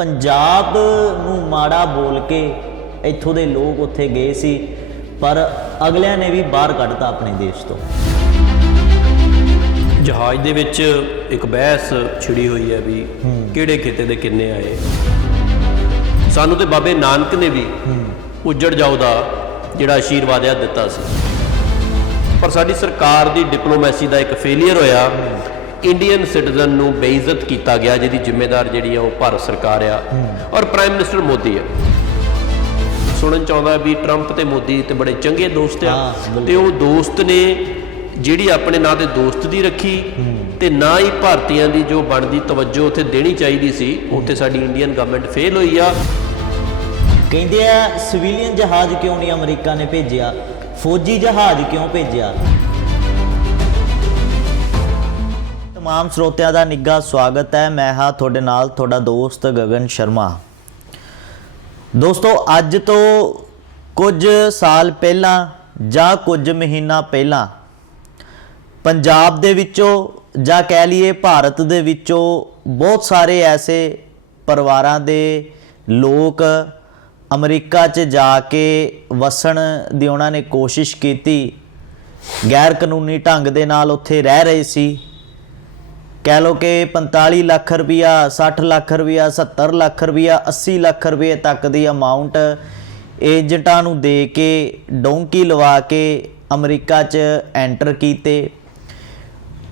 ਪੰਜਾਬ ਨੂੰ ਮਾੜਾ ਬੋਲ ਕੇ ਇੱਥੋਂ ਦੇ ਲੋਕ ਉੱਥੇ ਗਏ ਸੀ ਪਰ ਅਗਲਿਆਂ ਨੇ ਵੀ ਬਾਹਰ ਕੱਢਤਾ ਆਪਣੇ ਦੇਸ਼ ਤੋਂ। ਜਹਾਜ਼ ਦੇ ਵਿੱਚ ਇੱਕ ਬਹਿਸ ਛਿੜੀ ਹੋਈ ਹੈ ਵੀ ਕਿਹੜੇ ਖੇਤੇ ਦੇ ਕਿੰਨੇ ਆਏ। ਸਾਨੂੰ ਤੇ ਬਾਬੇ ਨਾਨਕ ਨੇ ਵੀ ਉੱਜੜ ਜਾਓ ਦਾ ਜਿਹੜਾ ਆਸ਼ੀਰਵਾਦ ਆ ਦਿੱਤਾ ਸੀ। ਪਰ ਸਾਡੀ ਸਰਕਾਰ ਦੀ ਡਿਪਲੋਮੈਸੀ ਦਾ ਇੱਕ ਫੇਲਿਅਰ ਹੋਇਆ। ਇੰਡੀਅਨ ਸਿਟੀਜ਼ਨ ਨੂੰ ਬੇਇੱਜ਼ਤ ਕੀਤਾ ਗਿਆ ਜਿਹਦੀ ਜ਼ਿੰਮੇਦਾਰ ਜਿਹੜੀ ਆ ਉਹ ਭਾਰਤ ਸਰਕਾਰ ਆ ਔਰ ਪ੍ਰਾਈਮ ਮਿਨਿਸਟਰ ਮੋਦੀ ਆ। ਸੁਣਨ ਚਾਹੁੰਦਾ ਵੀ ਟਰੰਪ ਤੇ ਮੋਦੀ ਤੇ ਬੜੇ ਚੰਗੇ ਦੋਸਤ ਆ। ਤੇ ਉਹ ਦੋਸਤ ਨੇ ਜਿਹੜੀ ਆਪਣੇ ਨਾਂ ਤੇ ਦੋਸਤ ਦੀ ਰੱਖੀ ਤੇ ਨਾ ਹੀ ਭਾਰਤੀਆਂ ਦੀ ਜੋ ਬਣਦੀ ਤਵੱਜੋ ਉੱਥੇ ਦੇਣੀ ਚਾਹੀਦੀ ਸੀ ਉੱਥੇ ਸਾਡੀ ਇੰਡੀਅਨ ਗਵਰਨਮੈਂਟ ਫੇਲ ਹੋਈ ਆ। ਕਹਿੰਦੇ ਆ ਸਿਵਿਲੀਅਨ ਜਹਾਜ਼ ਕਿਉਂ ਨਹੀਂ ਅਮਰੀਕਾ ਨੇ ਭੇਜਿਆ? ਫੌਜੀ ਜਹਾਜ਼ ਕਿਉਂ ਭੇਜਿਆ? ਤਮਾਮ ਸਰੋਤਿਆਂ ਦਾ ਨਿੱਘਾ ਸਵਾਗਤ ਹੈ ਮੈਂ ਹਾਂ ਤੁਹਾਡੇ ਨਾਲ ਤੁਹਾਡਾ ਦੋਸਤ ਗਗਨ ਸ਼ਰਮਾ ਦੋਸਤੋ ਅੱਜ ਤੋਂ ਕੁਝ ਸਾਲ ਪਹਿਲਾਂ ਜਾਂ ਕੁਝ ਮਹੀਨਾ ਪਹਿਲਾਂ ਪੰਜਾਬ ਦੇ ਵਿੱਚੋਂ ਜਾਂ ਕਹਿ ਲਈਏ ਭਾਰਤ ਦੇ ਵਿੱਚੋਂ ਬਹੁਤ ਸਾਰੇ ਐਸੇ ਪਰਿਵਾਰਾਂ ਦੇ ਲੋਕ ਅਮਰੀਕਾ 'ਚ ਜਾ ਕੇ ਵਸਣ ਦੀ ਉਹਨਾਂ ਨੇ ਕੋਸ਼ਿਸ਼ ਕੀਤੀ ਗੈਰ ਕਾਨੂੰਨੀ ਢੰਗ ਦੇ ਨਾਲ ਉੱਥੇ ਰਹਿ ਰਹੇ ਸੀ ਕਹਿ ਲੋ ਕਿ 45 ਲੱਖ ਰੁਪਇਆ 60 ਲੱਖ ਰੁਪਇਆ 70 ਲੱਖ ਰੁਪਇਆ 80 ਲੱਖ ਰੁਪਏ ਤੱਕ ਦੀ ਅਮਾਉਂਟ ਏਜੰਟਾਂ ਨੂੰ ਦੇ ਕੇ, ਡੋਂਕੀ ਲਵਾ ਕੇ ਅਮਰੀਕਾ 'ਚ ਐਂਟਰ ਕੀਤੇ।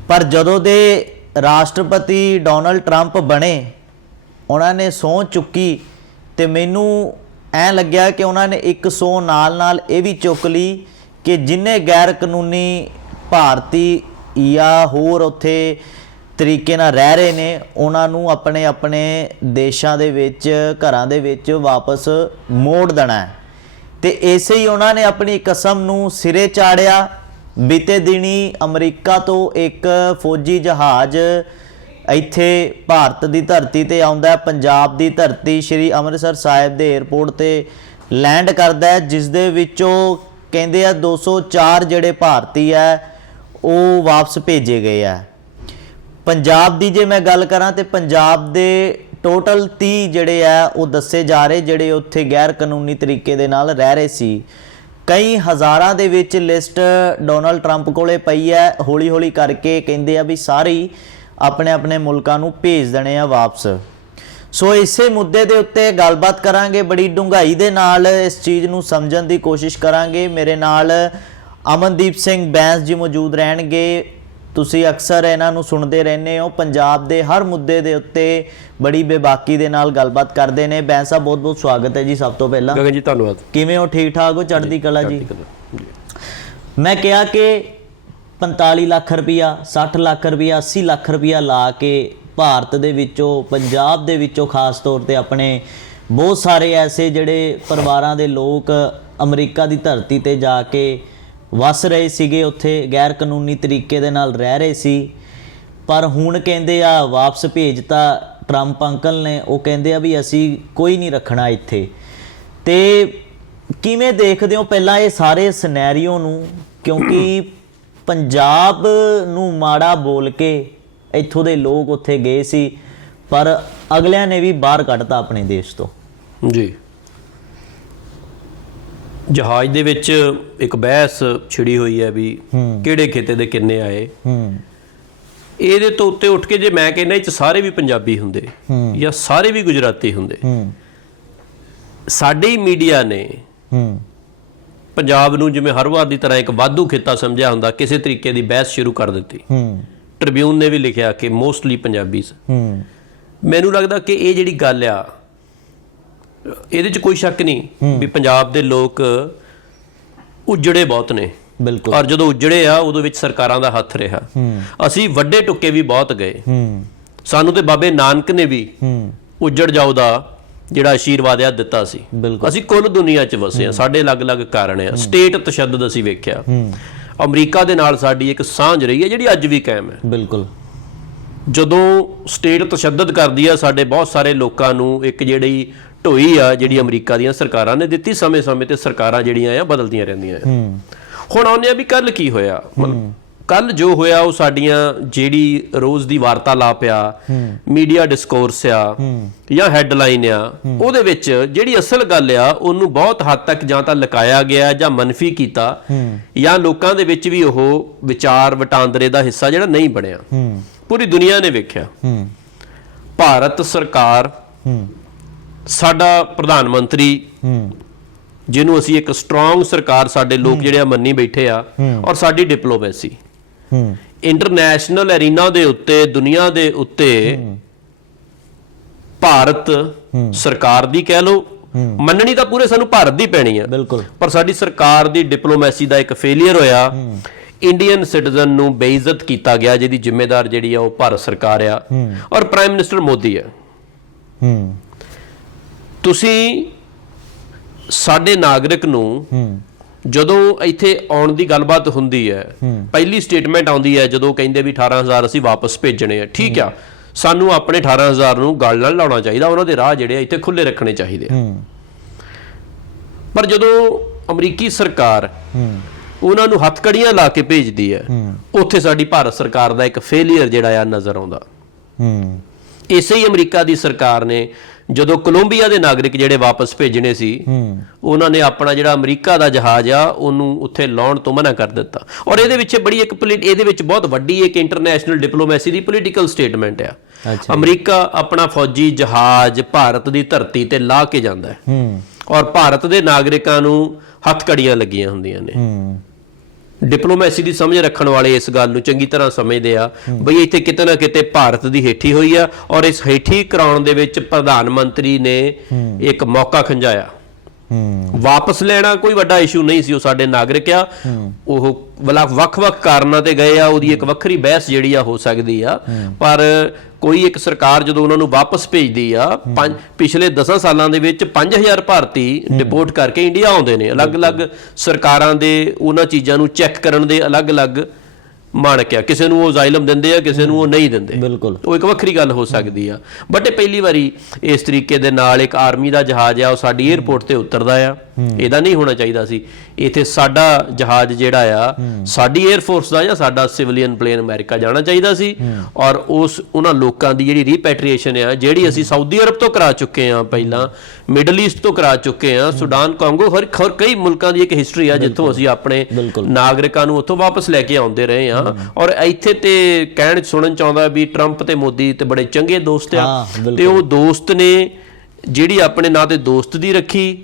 ਪਰ ਜਦੋਂ ਦੇ ਰਾਸ਼ਟਰਪਤੀ ਡੋਨਲਡ ਟਰੰਪ ਬਣੇ, ਉਹਨਾਂ ਨੇ ਸਹੁੰ ਚੁੱਕੀ ਤੇ ਮੈਨੂੰ ਐ ਲੱਗਿਆ ਕਿ ਉਹਨਾਂ ਨੇ ਇੱਕ ਸਹੁੰ ਨਾਲ-ਨਾਲ ਇਹ ਵੀ ਚੁੱਕ ਲਈ ਕਿ ਜਿੰਨੇ ਗੈਰ ਕਾਨੂੰਨੀ ਭਾਰਤੀ ਜਾਂ ਹੋਰ ਉੱਥੇ ਤਰੀਕੇ ਨਾਲ ਰਹਿ ਰਹੇ ਨੇ, ਉਹਨਾਂ ਨੂੰ ਆਪਣੇ ਆਪਣੇ ਦੇਸ਼ਾਂ ਦੇ ਵਿੱਚ, ਘਰਾਂ ਦੇ ਵਿੱਚ ਵਾਪਸ ਮੋੜ ਦੇਣਾ ਹੈ। ਤੇ ਐਸੇ ਹੀ ਉਹਨਾਂ ਨੇ ਆਪਣੀ ਕਸਮ ਨੂੰ ਸਿਰੇ ਚਾੜਿਆ। ਬੀਤੇ ਦਿਨੀ ਅਮਰੀਕਾ ਤੋਂ ਇੱਕ ਫੌਜੀ ਜਹਾਜ਼ ਇੱਥੇ ਭਾਰਤ ਦੀ ਧਰਤੀ ਤੇ ਆਉਂਦਾ ਹੈ। ਪੰਜਾਬ ਦੀ ਧਰਤੀ ਸ੍ਰੀ ਅੰਮ੍ਰਿਤਸਰ ਸਾਹਿਬ ਦੇ 에ਅਰਪੋਰਟ ਤੇ ਲੈਂਡ ਕਰਦਾ ਹੈ ਜਿਸ ਦੇ ਵਿੱਚੋਂ ਕਹਿੰਦੇ ਆ 204 ਜਿਹੜੇ ਭਾਰਤੀ ਆ ਉਹ ਵਾਪਸ ਭੇਜੇ ਗਏ ਆ। ਪੰਜਾਬ ਦੀ ਜੇ ਮੈਂ ਗੱਲ ਕਰਾਂ ਤੇ ਪੰਜਾਬ ਦੇ ਟੋਟਲ 30 ਜਿਹੜੇ ਆ, ਉਹ ਦੱਸੇ ਜਾ ਰਹੇ, ਜਿਹੜੇ ਉੱਥੇ ਗੈਰ ਕਾਨੂੰਨੀ ਤਰੀਕੇ ਦੇ ਨਾਲ ਰਹਿ ਰਹੇ ਸੀ। ਕਈ ਹਜ਼ਾਰਾਂ ਦੇ ਵਿੱਚ ਲਿਸਟ ਡੋਨਲਡ ਟਰੰਪ ਕੋਲੇ ਪਈ ਹੈ। ਹੌਲੀ ਹੌਲੀ ਕਰਕੇ ਕਹਿੰਦੇ ਆ ਵੀ ਸਾਰੇ ਆਪਣੇ ਆਪਣੇ ਮੁਲਕਾਂ ਨੂੰ ਭੇਜ ਦੇਣੇ ਆ ਵਾਪਸ। ਸੋ ਇਸੇ ਮੁੱਦੇ ਦੇ ਉੱਤੇ ਗੱਲਬਾਤ ਕਰਾਂਗੇ। ਬੜੀ ਡੂੰਘਾਈ ਦੇ ਨਾਲ ਇਸ ਚੀਜ਼ ਨੂੰ ਸਮਝਣ ਦੀ ਕੋਸ਼ਿਸ਼ ਕਰਾਂਗੇ। ਮੇਰੇ ਨਾਲ ਅਮਨਦੀਪ ਸਿੰਘ ਬੈਂਸ ਜੀ ਮੌਜੂਦ ਰਹਿਣਗੇ। ਤੁਸੀਂ ਅਕਸਰ ਇਹਨਾਂ ਨੂੰ ਸੁਣਦੇ ਰਹਿੰਦੇ ਹੋ ਪੰਜਾਬ ਦੇ ਹਰ ਮੁੱਦੇ ਦੇ ਉੱਤੇ ਬੜੀ ਬੇਬਾਕੀ ਦੇ ਨਾਲ ਗੱਲਬਾਤ ਕਰਦੇ ਨੇ। ਬੈਂਸ ਸਾਹਿਬ ਬਹੁਤ ਬਹੁਤ ਸਵਾਗਤ ਹੈ ਜੀ ਸਭ ਤੋਂ ਪਹਿਲਾਂ। ਗਗਨ ਜੀ ਧੰਨਵਾਦ। ਕਿਵੇਂ ਹੋ? ਠੀਕ ਠਾਕ ਹੋ? ਚੜ੍ਹਦੀ ਕਲਾ ਜੀ? ਚੜ੍ਹਦੀ ਕਲਾ। ਜੀ। ਮੈਂ ਕਿਹਾ ਕਿ 45 ਲੱਖ ਰੁਪਇਆ 60 ਲੱਖ ਰੁਪਇਆ 80 ਲੱਖ ਰੁਪਇਆ ਲਾ ਕੇ ਭਾਰਤ ਦੇ ਵਿੱਚੋਂ ਪੰਜਾਬ ਦੇ ਵਿੱਚੋਂ ਖਾਸ ਤੌਰ ਤੇ ਆਪਣੇ ਬਹੁਤ ਸਾਰੇ ਐਸੇ ਜਿਹੜੇ ਪਰਿਵਾਰਾਂ ਦੇ ਲੋਕ ਅਮਰੀਕਾ ਦੀ ਧਰਤੀ ਤੇ ਜਾ ਕੇ ਵਸ ਰਹੇ ਸੀਗੇ, ਉੱਥੇ ਗੈਰ ਕਾਨੂੰਨੀ ਤਰੀਕੇ ਦੇ ਨਾਲ ਰਹਿ ਰਹੇ ਸੀ। ਪਰ ਹੁਣ ਕਹਿੰਦੇ ਆ, ਵਾਪਸ ਭੇਜਤਾ ਟਰੰਪ ਅੰਕਲ ਨੇ, ਉਹ ਕਹਿੰਦੇ ਆ ਵੀ ਅਸੀਂ ਕੋਈ ਨਹੀਂ ਰੱਖਣਾ ਇੱਥੇ। ਤੇ ਕਿਵੇਂ ਦੇਖਦੇ ਹੋ ਪਹਿਲਾਂ ਇਹ ਸਾਰੇ ਸਿਨੈਰੀਓ ਨੂੰ? ਕਿਉਂਕਿ ਪੰਜਾਬ ਨੂੰ ਮਾੜਾ ਬੋਲ ਕੇ ਇੱਥੋਂ ਦੇ ਲੋਕ ਉੱਥੇ ਗਏ ਸੀ, ਪਰ ਅਗਲਿਆਂ ਨੇ ਵੀ ਬਾਹਰ ਕੱਢਤਾ ਆਪਣੇ ਦੇਸ਼ ਤੋਂ। ਜੀ। ਜਹਾਜ਼ ਦੇ ਵਿੱਚ ਇੱਕ ਬਹਿਸ ਛਿੜੀ ਹੋਈ ਹੈ ਵੀ ਕਿਹੜੇ ਖੇਤੇ ਦੇ ਕਿੰਨੇ ਆਏ? ਇਹਦੇ ਤੋਂ ਉੱਤੇ ਉੱਠ ਕੇ ਜੇ ਮੈਂ ਕਹਿੰਦਾ ਇਹ ਚ ਸਾਰੇ ਵੀ ਪੰਜਾਬੀ ਹੁੰਦੇ ਜਾਂ ਸਾਰੇ ਵੀ ਗੁਜਰਾਤੀ ਹੁੰਦੇ। ਸਾਡੇ ਹੀ ਮੀਡੀਆ ਨੇ ਪੰਜਾਬ ਨੂੰ ਜਿਵੇਂ ਹਰ ਵਾਰ ਦੀ ਤਰ੍ਹਾਂ ਇੱਕ ਵਾਧੂ ਖੇਤਾ ਸਮਝਿਆ ਹੁੰਦਾ ਕਿਸੇ ਤਰੀਕੇ ਦੀ ਬਹਿਸ ਸ਼ੁਰੂ ਕਰ ਦਿੱਤੀ। ਟ੍ਰਿਬਿਊਨ ਨੇ ਵੀ ਲਿਖਿਆ ਕਿ ਮੋਸਟਲੀ ਪੰਜਾਬੀਜ਼ ਹੂੰ। ਮੈਨੂੰ ਲੱਗਦਾ ਕਿ ਇਹ ਜਿਹੜੀ ਗੱਲ ਆ ਇਹਦੇ 'ਚ ਕੋਈ ਸ਼ੱਕ ਨਹੀਂ ਵੀ ਪੰਜਾਬ ਦੇ ਲੋਕ ਉਜੜੇ ਬਹੁਤ ਨੇ। ਬਿਲਕੁਲ। ਔਰ ਜਦੋਂ ਉਜੜੇ ਆ ਉਦੋਂ ਵਿੱਚ ਸਰਕਾਰਾਂ ਦਾ ਹੱਥ ਰਿਹਾ। ਅਸੀਂ ਵੱਡੇ ਟੁੱਕੇ ਵੀ ਬਹੁਤ ਗਏ। ਸਾਨੂੰ ਤੇ ਬਾਬੇ ਨਾਨਕ ਨੇ ਵੀ ਉਜੜ ਜਾਓ ਦਾ ਜਿਹੜਾ ਆਸ਼ੀਰਵਾਦ ਆ ਦਿੱਤਾ ਸੀ। ਅਸੀਂ ਕੁੱਲ ਦੁਨੀਆ 'ਚ ਵਸੇ ਆ। ਸਾਡੇ ਅਲੱਗ-ਅਲੱਗ ਕਾਰਨ ਆ। ਸਟੇਟ ਤਸ਼ੱਦਦ ਅਸੀਂ ਵੇਖਿਆ। ਅਮਰੀਕਾ ਦੇ ਨਾਲ ਸਾਡੀ ਇੱਕ ਸਾਂਝ ਰਹੀ ਹੈ ਜਿਹੜੀ ਅੱਜ ਵੀ ਕਾਇਮ ਹੈ ਬਿਲਕੁਲ। ਜਦੋਂ ਸਟੇਟ ਤਸ਼ੱਦਦ ਕਰਦੀ ਆ ਸਾਡੇ ਬਹੁਤ ਸਾਰੇ ਲੋਕਾਂ ਨੂੰ ਇੱਕ ਜਿਹੜੀ ਢੋਈ ਆ ਜਿਹੜੀ ਅਮਰੀਕਾ ਦੀਆਂ ਸਰਕਾਰਾਂ ਨੇ ਦਿੱਤੀ ਸਮੇਂ-ਸਮੇਂ ਤੇ ਸਰਕਾਰਾਂ ਜਿਹੜੀਆਂ ਆ ਬਦਲਦੀਆਂ ਰਹਿੰਦੀਆਂ ਆ। ਹੁਣ ਆਉਂਦੇ ਆ ਵੀ ਕੱਲ ਕੀ ਹੋਇਆ? ਮਤਲਬ ਕੱਲ ਜੋ ਹੋਇਆ ਉਹ ਸਾਡੀਆਂ ਜਿਹੜੀ ਰੋਜ਼ ਦੀ ਵਾਰਤਾਲਾਪ ਆ ਮੀਡੀਆ ਡਿਸਕੋਰਸ ਆ ਜਾਂ ਹੈਡਲਾਈਨ ਆ ਉਹਦੇ ਵਿੱਚ ਜਿਹੜੀ ਅਸਲ ਗੱਲ ਆ ਉਹਨੂੰ ਬਹੁਤ ਹੱਦ ਤੱਕ ਜਾਂ ਤਾਂ ਲਕਾਇਆ ਗਿਆ ਜਾਂ ਮਨਫੀ ਕੀਤਾ ਜਾਂ ਲੋਕਾਂ ਦੇ ਵਿੱਚ ਵੀ ਉਹ ਵਿਚਾਰ ਵਟਾਂਦਰੇ ਦਾ ਹਿੱਸਾ ਜਿਹੜਾ ਨਹੀਂ ਬਣਿਆ। ਪੂਰੀ ਦੁਨੀਆ ਨੇ ਵੇਖਿਆ। ਭਾਰਤ ਸਰਕਾਰ ਸਾਡਾ ਪ੍ਰਧਾਨ ਮੰਤਰੀ ਹੂੰ। ਜਿਹਨੂੰ ਅਸੀਂ ਇੱਕ ਸਟਰੋਂਗ ਸਰਕਾਰ ਸਾਡੇ ਲੋਕ ਜਿਹੜੇ ਆ ਮੰਨੀ ਬੈਠੇ ਆ ਔਰ ਸਾਡੀ ਡਿਪਲੋਮੇਸੀ ਹੂੰ। ਇੰਟਰਨੈਸ਼ਨਲ ਐਰੀਨਾ ਦੇ ਉੱਤੇ ਦੁਨੀਆ ਦੇ ਉੱਤੇ ਭਾਰਤ ਸਰਕਾਰ ਦੀ ਕਹਿ ਲਓ ਮੰਨਣੀ ਤਾਂ ਪੂਰੇ ਸਾਨੂੰ ਭਾਰਤ ਦੀ ਪੈਣੀ ਆ। ਬਿਲਕੁਲ। ਪਰ ਸਾਡੀ ਸਰਕਾਰ ਦੀ ਡਿਪਲੋਮੇਸੀ ਦਾ ਇੱਕ ਫੇਲਿਅਰ ਹੋਇਆ। ਇੰਡੀਅਨ ਸਿਟੀਜ਼ਨ ਨੂੰ ਬੇਇੱਜ਼ਤ ਕੀਤਾ ਗਿਆ ਜਿਹਦੀ ਜ਼ਿੰਮੇਦਾਰ ਜਿਹੜੀ ਆ ਉਹ ਭਾਰਤ ਸਰਕਾਰ ਆ। ਔਰ ਪ੍ਰਾਈਮ ਮਿਨਿਸਟਰ ਮੋਦੀ ਆ। ਹੂੰ। ਤੁਸੀਂ ਸਾਡੇ ਨਾਗਰਿਕ ਨੂੰ ਜਦੋਂ ਇੱਥੇ ਆਉਣ ਦੀ ਗੱਲਬਾਤ ਹੁੰਦੀ ਹੈ ਪਹਿਲੀ ਸਟੇਟਮੈਂਟ ਆਉਂਦੀ ਹੈ ਜਦੋਂ ਕਹਿੰਦੇ ਵੀ 18000 ਅਸੀਂ ਵਾਪਸ ਭੇਜਣੇ ਆ। ਠੀਕ ਆ ਸਾਨੂੰ ਆਪਣੇ 18000 ਨੂੰ ਗੱਲ ਨਾਲ ਲਾਉਣਾ ਚਾਹੀਦਾ ਉਹਨਾਂ ਦੇ ਰਾਹ ਜਿਹੜੇ ਆ ਇੱਥੇ ਖੁੱਲੇ ਰੱਖਣੇ ਚਾਹੀਦੇ ਆ। ਪਰ ਜਦੋਂ ਅਮਰੀਕੀ ਸਰਕਾਰ ਉਹਨਾਂ ਨੂੰ ਹੱਥਕੜੀਆਂ ਲਾ ਕੇ ਭੇਜਦੀ ਹੈ ਉੱਥੇ ਸਾਡੀ ਭਾਰਤ ਸਰਕਾਰ ਦਾ ਇੱਕ ਫੇਲਿਅਰ ਜਿਹੜਾ ਆ ਨਜ਼ਰ ਆਉਂਦਾ। ਹੂੰ। ਇਸੇ ਹੀ ਅਮਰੀਕਾ ਦੀ ਸਰਕਾਰ ਨੇ ਜਦੋਂ ਕੋਲੰਬੀਆ ਦੇ ਨਾਗਰਿਕ ਜਿਹੜੇ ਵਾਪਸ ਭੇਜਣੇ ਸੀ ਉਹਨਾਂ ਨੇ ਆਪਣਾ ਜਿਹੜਾ ਅਮਰੀਕਾ ਦਾ ਜਹਾਜ਼ ਆ ਉਹਨੂੰ ਉੱਥੇ ਲਾਉਣ ਤੋਂ ਮਨਾ ਕਰ ਦਿੱਤਾ। ਔਰ ਇਹਦੇ ਵਿੱਚ ਬੜੀ ਇੱਕ ਇਹਦੇ ਵਿੱਚ ਬਹੁਤ ਵੱਡੀ ਇੱਕ ਇੰਟਰਨੈਸ਼ਨਲ ਡਿਪਲੋਮੇਸੀ ਦੀ ਪੋਲੀਟੀਕਲ ਸਟੇਟਮੈਂਟ ਆ। ਅਮਰੀਕਾ ਆਪਣਾ ਫੌਜੀ ਜਹਾਜ਼ ਭਾਰਤ ਦੀ ਧਰਤੀ ਤੇ ਲਾ ਕੇ ਜਾਂਦਾ ਹੈ। ਔਰ ਭਾਰਤ ਦੇ ਨਾਗਰਿਕਾਂ ਨੂੰ ਹੱਥਕੜੀਆਂ ਲੱਗੀਆਂ ਹੁੰਦੀਆਂ ਨੇ। ਡਿਪਲੋਮੇਸੀ ਦੀ ਸਮਝ ਰੱਖਣ ਵਾਲੇ ਇਸ ਗੱਲ ਨੂੰ ਚੰਗੀ ਤਰ੍ਹਾਂ ਸਮਝਦੇ ਆ ਬਈ ਇੱਥੇ ਕਿਤੇ ਨਾ ਕਿਤੇ ਭਾਰਤ ਦੀ ਹੇਠੀ ਹੋਈ ਆ ਔਰ ਇਸ ਹੇਠੀ ਕਰਾਉਣ ਦੇ ਵਿੱਚ ਪ੍ਰਧਾਨ ਮੰਤਰੀ ਨੇ ਇੱਕ ਮੌਕਾ ਖੰਜਾਇਆ ਹੂੰ। ਵਾਪਸ ਲੈਣਾ ਕੋਈ ਵੱਡਾ ਇਸ਼ੂ ਨਹੀਂ ਸੀ ਉਹ ਸਾਡੇ ਨਾਗਰਿਕ ਆ। ਉਹ ਵਲਾ ਵੱਖ-ਵੱਖ ਕਾਰਨਾਂ ਤੇ ਗਏ ਆ ਉਹਦੀ ਇੱਕ ਵੱਖਰੀ ਬਹਿਸ ਜਿਹੜੀ ਆ ਹੋ ਸਕਦੀ ਆ। ਪਰ ਕੋਈ ਇੱਕ ਸਰਕਾਰ ਜਦੋਂ ਉਹਨਾਂ ਨੂੰ ਵਾਪਸ ਭੇਜਦੀ ਆ ਪੰਜ ਪਿਛਲੇ 10 ਸਾਲਾਂ ਦੇ ਵਿੱਚ 5000 ਭਾਰਤੀ ਡਿਪੋਰਟ ਕਰਕੇ ਇੰਡੀਆ ਆਉਂਦੇ ਨੇ। ਅਲੱਗ-ਅਲੱਗ ਸਰਕਾਰਾਂ ਦੇ ਉਹਨਾਂ ਚੀਜ਼ਾਂ ਨੂੰ ਚੈੱਕ ਕਰਨ ਦੇ ਅਲੱਗ-ਅਲੱਗ ਮਾਣਕ ਆ। ਕਿਸੇ ਨੂੰ ਉਹ ਜ਼ਾਇਲਮ ਦਿੰਦੇ ਆ ਕਿਸੇ ਨੂੰ ਉਹ ਨਹੀਂ ਦਿੰਦੇ। ਬਿਲਕੁਲ। ਉਹ ਇੱਕ ਵੱਖਰੀ ਗੱਲ ਹੋ ਸਕਦੀ ਆ। ਬਟ ਇਹ ਪਹਿਲੀ ਵਾਰੀ ਇਸ ਤਰੀਕੇ ਦੇ ਨਾਲ ਇੱਕ ਆਰਮੀ ਦਾ ਜਹਾਜ਼ ਆ ਉਹ ਸਾਡੀ 에ਅਰਪੋਰਟ ਤੇ ਉਤਰਦਾ ਆ। ਇਹਦਾ ਨਹੀਂ ਹੋਣਾ ਚਾਹੀਦਾ ਸੀ। ਇੱਥੇ ਸਾਡਾ ਜਹਾਜ਼ ਜਿਹੜਾ ਆ ਸਾਡੀ 에ਅਰ ਫੋਰਸ ਦਾ ਜਾਂ ਸਾਡਾ ਸਿਵਲੀਅਨ ਪਲੇਨ ਅਮਰੀਕਾ ਜਾਣਾ ਚਾਹੀਦਾ ਸੀ। ਔਰ ਉਸ ਉਹਨਾਂ ਲੋਕਾਂ ਦੀ ਜਿਹੜੀ ਰੀਪੈਟਰੀਏਸ਼ਨ ਆ ਜਿਹੜੀ ਅਸੀਂ ਸਾਊਦੀ ਅਰਬ ਤੋਂ ਕਰਾ ਚੁੱਕੇ ਆ ਪਹਿਲਾਂ ਮਿਡਲ ਈਸਟ ਤੋਂ ਕਰਾ ਚੁੱਕੇ ਆ ਸੁਡਾਨ ਕਾਂਗੋ ਹਰ ਹਰ ਕਈ ਮੁਲਕਾਂ ਦੀ ਇੱਕ ਹਿਸਟਰੀ ਆ ਜਿੱਥੋਂ ਅਸੀਂ ਆਪਣੇ। ਨਾਗਰਿਕਾਂ ਨੂੰ ਉੱਥੋਂ ਵਾਪਸ ਲੈ ਕੇ ਆਉਂਦੇ ਰਹੇ ਆ। ਔਰ ਇੱਥੇ ਤੇ ਕਹਿਣ ਸੁਣਨ ਚ ਆਉਂਦਾ ਵੀ ਟਰੰਪ ਤੇ ਮੋਦੀ ਤੇ ਬੜੇ ਚੰਗੇ ਦੋਸਤ ਆ। ਤੇ ਉਹ ਦੋਸਤ ਨੇ ਜਿਹੜੀ ਆਪਣੇ ਨਾਂ ਤੇ ਦੋਸਤ ਦੀ ਰੱਖੀ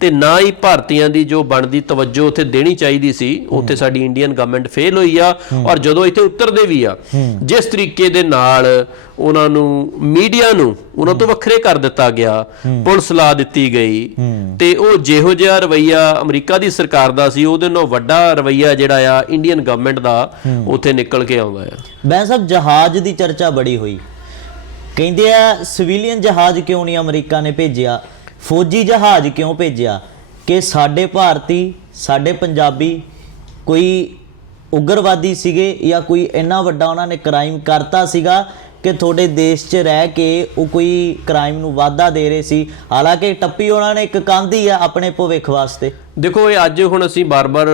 ਤੇ ਨਾ ਹੀ ਭਾਰਤੀਆਂ ਦੀ ਜੋ ਬਣਦੀ ਤਵੱਜੋ ਉੱਥੇ ਦੇਣੀ ਚਾਹੀਦੀ ਸੀ ਉੱਥੇ ਸਾਡੀ ਇੰਡੀਅਨ ਗਵਰਨਮੈਂਟ ਫੇਲ ਹੋਈ ਆ ਔਰ ਜਦੋਂ ਇੱਥੇ ਉਤਰਦੇ ਵੀ ਆ ਜਿਸ ਤਰੀਕੇ ਦੇ ਨਾਲ ਉਹਨਾਂ ਨੂੰ ਮੀਡੀਆ ਨੂੰ ਉਹਨਾਂ ਤੋਂ ਵੱਖਰੇ ਕਰ ਦਿੱਤਾ ਗਿਆ ਪੁਲਿਸ ਲਾ ਦਿੱਤੀ ਗਈ ਤੇ ਉਹ ਜਿਹੋ ਜਿਹਾ ਰਵਈਆ ਅਮਰੀਕਾ ਦੀ ਸਰਕਾਰ ਦਾ ਸੀ ਉਹਦੇ ਨਾਲੋਂ ਵੱਡਾ ਰਵਈਆ ਜਿਹੜਾ ਆ ਇੰਡੀਅਨ ਗਵਰਨਮੈਂਟ ਦਾ ਉੱਥੇ ਨਿਕਲ ਕੇ ਆਉਂਦਾ ਆ। ਬੈਂ ਸਾਹਿਬ ਜਹਾਜ਼ ਦੀ ਚਰਚਾ ਬੜੀ ਹੋਈ। ਕਹਿੰਦੇ ਆ ਸਿਵਿਲੀਅਨ ਜਹਾਜ਼ ਕਿਉਂ ਨਹੀਂ ਅਮਰੀਕਾ ਨੇ ਭੇਜਿਆ? ਫੌਜੀ ਜਹਾਜ਼ ਕਿਉਂ ਭੇਜਿਆ? ਕਿ ਸਾਡੇ ਭਾਰਤੀ, ਸਾਡੇ ਪੰਜਾਬੀ ਕੋਈ ਉਗਰਵਾਦੀ ਸੀਗੇ ਜਾਂ ਕੋਈ ਇੰਨਾ ਵੱਡਾ ਉਹਨਾਂ ਨੇ ਕ੍ਰਾਈਮ ਕਰਤਾ ਸੀਗਾ ਕਿ ਤੁਹਾਡੇ ਦੇਸ਼ 'ਚ ਰਹਿ ਕੇ ਉਹ ਕੋਈ ਕ੍ਰਾਈਮ ਨੂੰ ਵਾਧਾ ਦੇ ਰਹੇ ਸੀ। ਹਾਲਾਂਕਿ ਟੱਪੀ ਉਹਨਾਂ ਨੇ ਇੱਕ ਕੰਧ ਹੀ ਆ ਆਪਣੇ ਭਵਿੱਖ ਵਾਸਤੇ। ਦੇਖੋ ਇਹ ਅੱਜ ਹੁਣ ਅਸੀਂ ਬਾਰ-ਬਾਰ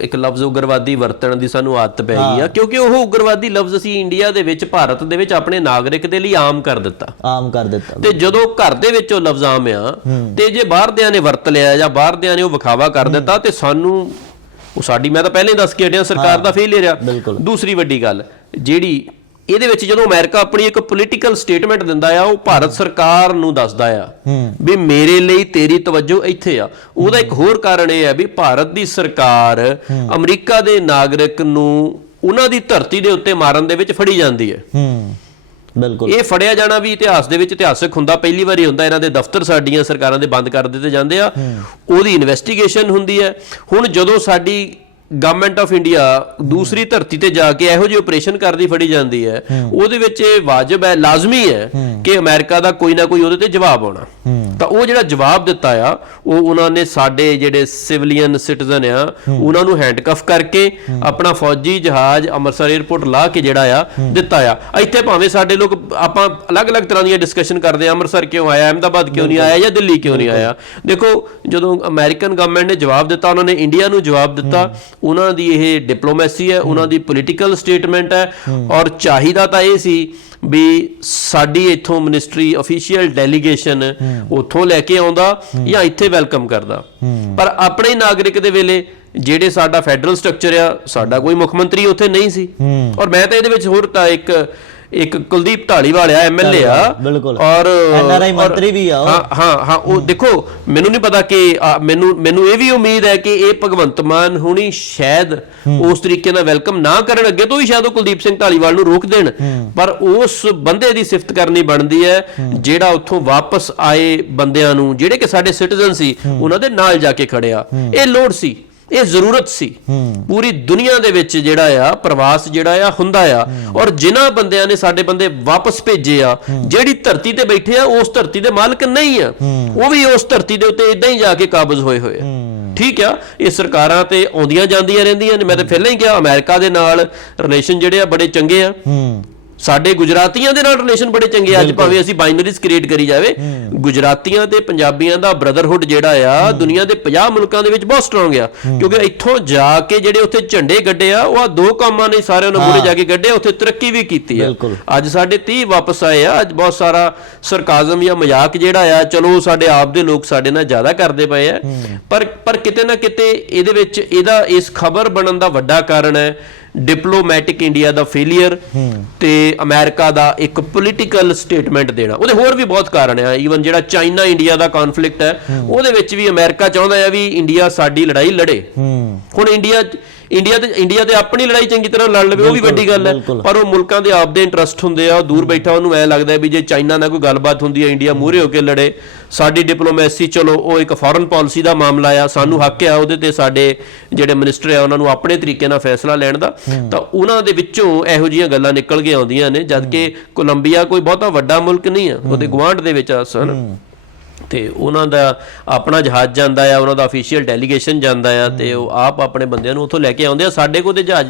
ਇੱਕ ਲਫ਼ਜ਼ ਉਗਰਵਾਦੀ ਵਰਤਣ ਦੀ ਸਾਨੂੰ ਆਦਤ ਪੈ ਗਈ ਆ ਕਿਉਂਕਿ ਉਹ ਉਗਰਵਾਦੀ ਲਫ਼ਜ਼ ਅਸੀਂ ਇੰਡੀਆ ਦੇ ਵਿੱਚ ਭਾਰਤ ਦੇ ਵਿੱਚ ਆਪਣੇ ਨਾਗਰਿਕ ਦੇ ਲਈ ਆਮ ਕਰ ਦਿੱਤਾ। ਆਮ ਕਰ ਦਿੱਤਾ। ਤੇ ਜਦੋਂ ਘਰ ਦੇ ਵਿੱਚ ਉਹ ਲਫ਼ਜ਼ ਆਮ ਆ ਤੇ ਜੇ ਬਾਹਰਦਿਆਂ ਨੇ ਵਰਤ ਲਿਆ ਜਾਂ ਬਾਹਰਦਿਆਂ ਨੇ ਉਹ ਵਿਖਾਵਾ ਕਰ ਦਿੱਤਾ ਤੇ ਸਾਨੂੰ ਉਹ ਸਾਡੀ ਮੈਂ ਤਾਂ ਪਹਿਲਾਂ ਹੀ ਦੱਸ ਕੇ ਹਟਿਆ ਸਰਕਾਰ ਦਾ ਫੇਲਿਅਰ ਆ। ਦੂਸਰੀ ਵੱਡੀ ਗੱਲ ਜਿਹੜੀ ਇਹਦੇ ਵਿੱਚ ਜਦੋਂ ਅਮਰੀਕਾ ਆਪਣੀ ਇੱਕ ਪੋਲੀਟੀਕਲ ਸਟੇਟਮੈਂਟ ਦਿੰਦਾ ਆ ਉਹ ਭਾਰਤ ਸਰਕਾਰ ਨੂੰ ਦੱਸਦਾ ਆ ਵੀ ਮੇਰੇ ਲਈ ਤੇਰੀ ਤਵੱਜੋ ਇੱਥੇ ਆ। ਉਹਦਾ ਇੱਕ ਹੋਰ ਕਾਰਨ ਇਹ ਹੈ ਵੀ ਭਾਰਤ ਦੀ ਸਰਕਾਰ ਅਮਰੀਕਾ ਦੇ ਨਾਗਰਿਕ ਨੂੰ ਉਹਨਾਂ ਦੀ ਧਰਤੀ ਦੇ ਉੱਤੇ ਮਾਰਨ ਦੇ ਵਿੱਚ ਫੜੀ ਜਾਂਦੀ ਹੈ। ਹੂੰ। ਬਿਲਕੁਲ। ਇਹ ਫੜਿਆ ਜਾਣਾ ਵੀ ਇਤਿਹਾਸ ਦੇ ਵਿੱਚ ਇਤਿਹਾਸਕ ਹੁੰਦਾ ਪਹਿਲੀ ਵਾਰੀ ਹੁੰਦਾ ਇਹਨਾਂ ਦੇ ਦਫ਼ਤਰ ਸਾਡੀਆਂ ਸਰਕਾਰਾਂ ਦੇ ਬੰਦ ਕਰ ਦਿੱਤੇ ਜਾਂਦੇ ਆ। ਉਹਦੀ ਇਨਵੈਸਟੀਗੇਸ਼ਨ ਹੁੰਦੀ ਹੈ। ਹੁਣ ਜਦੋਂ ਸਾਡੀ ਗਵਰਨਮੈਂਟ ਆਫ ਇੰਡੀਆ ਦੂਸਰੀ ਧਰਤੀ ਤੇ ਜਾ ਕੇ ਇਹੋ ਜਿਹੇ ਆਪਰੇਸ਼ਨ ਕਰਦੀ ਫੜੀ ਜਾਂਦੀ ਹੈ। ਉਹਦੇ ਵਿੱਚ ਇਹ ਵਾਜਬ ਹੈ ਲਾਜ਼ਮੀ ਹੈ ਕਿ ਅਮਰੀਕਾ ਦਾ ਕੋਈ ਨਾ ਕੋਈ ਉਹਦੇ ਤੇ ਜਵਾਬ ਆਉਣਾ। ਤਾਂ ਉਹ ਜਿਹੜਾ ਜਵਾਬ ਦਿੱਤਾ ਆ ਉਹ ਉਹਨਾਂ ਨੇ ਸਾਡੇ ਜਿਹੜੇ ਸਿਵਲੀਅਨ ਸਿਟੀਜ਼ਨ ਆ ਉਹਨਾਂ ਨੂੰ ਹੈਂਡਕਫ ਕਰਕੇ ਆਪਣਾ ਫੌਜੀ ਜਹਾਜ਼ ਅੰਮ੍ਰਿਤਸਰ 에ਅਰਪੋਰਟ ਲਾ ਕੇ ਜਿਹੜਾ ਆ ਦਿੱਤਾ ਆ। ਇੱਥੇ ਭਾਵੇਂ ਸਾਡੇ ਲੋਕ ਆਪਾਂ ਅਲੱਗ-ਅਲੱਗ ਤਰ੍ਹਾਂ ਦੀਆਂ ਡਿਸਕਸ਼ਨ ਕਰਦੇ ਆ ਅੰਮ੍ਰਿਤਸਰ ਕਿਉਂ ਆਇਆ ਅਹਿਮਦਾਬਾਦ ਕਿਉਂ ਨਹੀਂ ਆਇਆ ਜਾਂ ਦਿੱਲੀ ਕਿਉਂ ਨਹੀਂ ਆਇਆ। ਦੇਖੋ ਜਦੋਂ ਅਮਰੀਕਨ ਗਵਰਨਮੈਂਟ ਨੇ ਜਵਾਬ ਦਿੱਤਾ ਉਹਨਾਂ ਨੇ ਇੰਡੀਆ ਨੂੰ ਜਵਾਬ ਦਿੱਤਾ ਉਹਨਾਂ ਦੀ ਇਹ ਡਿਪਲੋਮੈਸੀ ਹੈ ਉਹਨਾਂ ਦੀ ਪੋਲੀਟੀਕਲ ਸਟੇਟਮੈਂਟ ਹੈ ਔਰ ਚਾਹੀਦਾ ਤਾਂ ਇਹ ਸੀ ਵੀ ਸਾਡੀ ਇੱਥੋਂ ਮਿਨਿਸਟਰੀ ਅਫੀਸ਼ੀਅਲ ਡੈਲੀਗੇਸ਼ਨ ਉੱਥੋਂ ਲੈ ਕੇ ਆਉਂਦਾ ਜਾਂ ਇੱਥੇ ਵੈਲਕਮ ਕਰਦਾ। ਪਰ ਆਪਣੇ ਨਾਗਰਿਕ ਦੇ ਵੇਲੇ ਜਿਹੜੇ ਸਾਡਾ ਫੈਡਰਲ ਸਟਰਕਚਰ ਆ ਸਾਡਾ ਕੋਈ ਮੁੱਖ ਮੰਤਰੀ ਉੱਥੇ ਨਹੀਂ ਸੀ। ਔਰ ਮੈਂ ਤਾਂ ਇਹਦੇ ਵਿੱਚ ਹੋਰ ਤਾਂ ਇੱਕ ਇੱਕ ਕੁਲਦੀਪ ਢਾਲੀਵਾਲ ਆ ਐਮਐਲਏ ਆ। ਔਰ ਔਰ- ਮੰਤਰੀ ਵੀ ਆ। ਹਾਂ ਹਾਂ ਹਾਂ ਉਹ ਦੇਖੋ ਮੈਨੂੰ ਨਹੀਂ ਪਤਾ ਕਿ ਮੈਨੂੰ ਮੈਨੂੰ ਇਹ ਵੀ ਉਮੀਦ ਹੈ ਕਿ ਇਹ ਭਗਵੰਤ ਮਾਨ ਹੁਣੀ ਸ਼ਾਇਦ ਉਸ ਤਰੀਕੇ ਨਾਲ ਵੈਲਕਮ ਨਾ ਕਰਨ ਅੱਗੇ ਤੋਂ ਵੀ ਸ਼ਾਇਦ ਉਹ ਕੁਲਦੀਪ ਸਿੰਘ ਢਾਲੀਵਾਲ ਨੂੰ ਰੋਕ ਦੇਣ। ਪਰ ਉਸ ਬੰਦੇ ਦੀ ਸਿਫਤ ਕਰਨੀ ਬਣਦੀ ਹੈ ਜਿਹੜਾ ਉੱਥੋਂ ਵਾਪਸ ਆਏ ਬੰਦਿਆਂ ਨੂੰ ਜਿਹੜੇ ਕਿ ਸਾਡੇ ਸਿਟੀਜ਼ਨ ਸੀ ਉਹਨਾਂ ਦੇ ਨਾਲ ਜਾ ਕੇ ਖੜਿਆ ਇਹ ਲੋੜ ਸੀ। ਇਹ ਜ਼ਰੂਰਤ ਸੀ। ਪੂਰੀ ਦੁਨੀਆ ਦੇ ਵਿੱਚ ਜਿਹੜਾ ਆ, ਪ੍ਰਵਾਸ ਜਿਹੜਾ ਆ, ਹੁੰਦਾ ਆ। ਔਰ ਜਿਨ੍ਹਾਂ ਬੰਦਿਆਂ ਨੇ ਸਾਡੇ ਬੰਦੇ ਵਾਪਸ ਭੇਜੇ ਆ, ਜਿਹੜੀ ਧਰਤੀ ਤੇ ਬੈਠੇ ਆ, ਉਸ ਧਰਤੀ ਦੇ ਮਾਲਕ ਨਹੀਂ ਆ। ਉਹ ਵੀ ਉਸ ਧਰਤੀ ਦੇ ਉੱਤੇ ਇਦਾਂ ਹੀ ਜਾ ਕੇ ਕਾਬਜ਼ ਹੋਏ ਹੋਏ ਆ। ਠੀਕ ਆ? ਇਹ ਸਰਕਾਰਾਂ ਤੇ ਆਉਂਦੀਆਂ ਜਾਂਦੀਆਂ ਰਹਿੰਦੀਆਂ ਨੇ। ਮੈਂ ਤਾਂ ਪਹਿਲਾਂ ਹੀ ਕਿਹਾ, ਅਮਰੀਕਾ ਦੇ ਨਾਲ ਰਿਲੇਸ਼ਨ ਜਿਹੜੇ ਆ ਬੜੇ ਚੰਗੇ ਆ। ਸਾਡੇ ਗੁਜਰਾਤੀਆਂ ਦੇ ਨਾਲ ਰਿਲੇਸ਼ਨ ਬੜੇ ਚੰਗੇ। ਅੱਜ ਭਾਵੇਂ ਅਸੀਂ ਬਾਈਨਰੀਜ਼ ਕ੍ਰੀਏਟ ਕਰੀ ਜਾਵੇ ਗੁਜਰਾਤੀਆਂ ਤੇ ਪੰਜਾਬੀਆਂ ਦਾ ਬ੍ਰਦਰਹੁੱਡ ਜਿਹੜਾ ਆ ਦੁਨੀਆ ਦੇ 50 ਮੁਲਕਾਂ ਦੇ ਵਿੱਚ ਬਹੁਤ ਸਟਰੋਂਗ ਆ। ਕਿਉਂਕਿ ਇੱਥੋਂ ਜਾ ਕੇ ਜਿਹੜੇ ਉੱਥੇ ਝੰਡੇ ਗੱਡੇ ਆ ਉਹ ਆ ਦੋ ਕੰਮਾਂ ਨੇ ਸਾਰਿਆਂ ਨੂੰ ਮੂਰੇ ਜਾ ਕੇ ਗੱਡੇ ਉੱਥੇ ਤਰੱਕੀ ਵੀ ਕੀਤੀ ਆ। ਅੱਜ ਸਾਡੇ 30 ਵਾਪਸ ਆਏ ਆ ਅੱਜ ਬਹੁਤ ਸਾਰਾ ਸਰਕਾਜ਼ਮ ਜਾਂ ਮਜ਼ਾਕ ਜਿਹੜਾ ਆ ਚਲੋ ਸਾਡੇ ਆਪ ਦੇ ਲੋਕ ਸਾਡੇ ਨਾਲ ਜ਼ਿਆਦਾ ਕਰਦੇ ਪਏ ਆ। ਪਰ ਪਰ ਕਿਤੇ ਨਾ ਕਿਤੇ ਇਹਦੇ ਵਿੱਚ ਇਹਦਾ ਇਸ ਖਬਰ ਬਣਨ ਦਾ ਵੱਡਾ ਕਾਰਨ ਹੈ। ਡਿਪਲੋਮੈਟਿਕ ਇੰਡੀਆ ਦਾ ਫੇਲਿਅਰ ਤੇ ਅਮਰੀਕਾ ਦਾ ਇੱਕ ਪੋਲੀਟੀਕਲ ਸਟੇਟਮੈਂਟ ਦੇਣਾ। ਉਹਦੇ ਹੋਰ ਵੀ ਬਹੁਤ ਕਾਰਨ ਆ। ਈਵਨ ਜਿਹੜਾ ਚਾਈਨਾ ਇੰਡੀਆ ਦਾ ਕਨਫਲਿਕਟ ਹੈ ਉਹਦੇ ਵਿੱਚ ਵੀ ਅਮਰੀਕਾ ਚਾਹੁੰਦਾ ਹੈ ਵੀ ਇੰਡੀਆ ਸਾਡੀ ਲੜਾਈ ਲੜੇ। ਹੁਣ ਇੰਡੀਆ ਇੰਡੀਆ ਤੇ ਇੰਡੀਆ ਤੇ ਆਪਣੀ ਲੜਾਈ ਚੰਗੀ ਤਰ੍ਹਾਂ ਲੜ ਲਵੇ ਉਹ ਵੀ ਵੱਡੀ ਗੱਲ ਹੈ। ਪਰ ਉਹ ਮੁਲਕਾਂ ਦੇ ਆਪਦੇ ਇੰਟਰਸਟ ਹੁੰਦੇ ਆ ਉਹ ਦੂਰ ਬੈਠਾ ਉਹਨੂੰ ਐ ਲੱਗਦਾ ਵੀ ਜੇ ਚਾਈਨਾ ਨਾਲ ਕੋਈ ਗੱਲਬਾਤ ਹੁੰਦੀ ਹੈ ਇੰਡੀਆ ਮੂਹਰੇ ਹੋ ਕੇ ਲੜੇ ਸਾਡੀ ਡਿਪਲੋਮੈਸੀ ਚਲੋ ਉਹ ਇੱਕ ਫੋਰਨ ਪਾਲਿਸੀ ਦਾ ਮਾਮਲਾ ਆ ਸਾਨੂੰ ਹੱਕ ਆ ਉਹਦੇ ਤੇ ਸਾਡੇ ਜਿਹੜੇ ਮਿਨਿਸਟਰ ਆ ਉਹਨਾਂ ਨੂੰ ਆਪਣੇ ਤਰੀਕੇ ਨਾਲ ਫੈਸਲਾ ਲੈਣ ਦਾ। ਤਾਂ ਉਹਨਾਂ ਦੇ ਵਿੱਚੋਂ ਇਹੋ ਜਿਹੀਆਂ ਗੱਲਾਂ ਨਿਕਲ ਕੇ ਆਉਂਦੀਆਂ ਨੇ ਜਦ ਕਿ ਕੋਲੰਬੀਆ ਕੋਈ ਬਹੁਤਾ ਵੱਡਾ ਮੁਲਕ ਨਹੀਂ ਆ ਉਹਦੇ ਗੁਆਂਢ ਦੇ ਵਿੱਚ ਆ ਸਨ। ਤੇ ਉਹਨਾਂ ਦਾ ਆਪਣਾ ਜਹਾਜ਼ ਜਾਂਦਾ ਆ ਉਹਨਾਂ ਦਾ ਅਫੀਸ਼ੀਅਲ ਡੈਲੀਗੇਸ਼ਨ ਜਾਂਦਾ ਆ ਤੇ ਉਹ ਆਪ ਆਪਣੇ ਬੰਦਿਆਂ ਨੂੰ ਉੱਥੋਂ ਲੈ ਕੇ ਆਉਂਦੇ ਆ। ਸਾਡੇ ਕੋਲ ਤੇ ਜਹਾਜ਼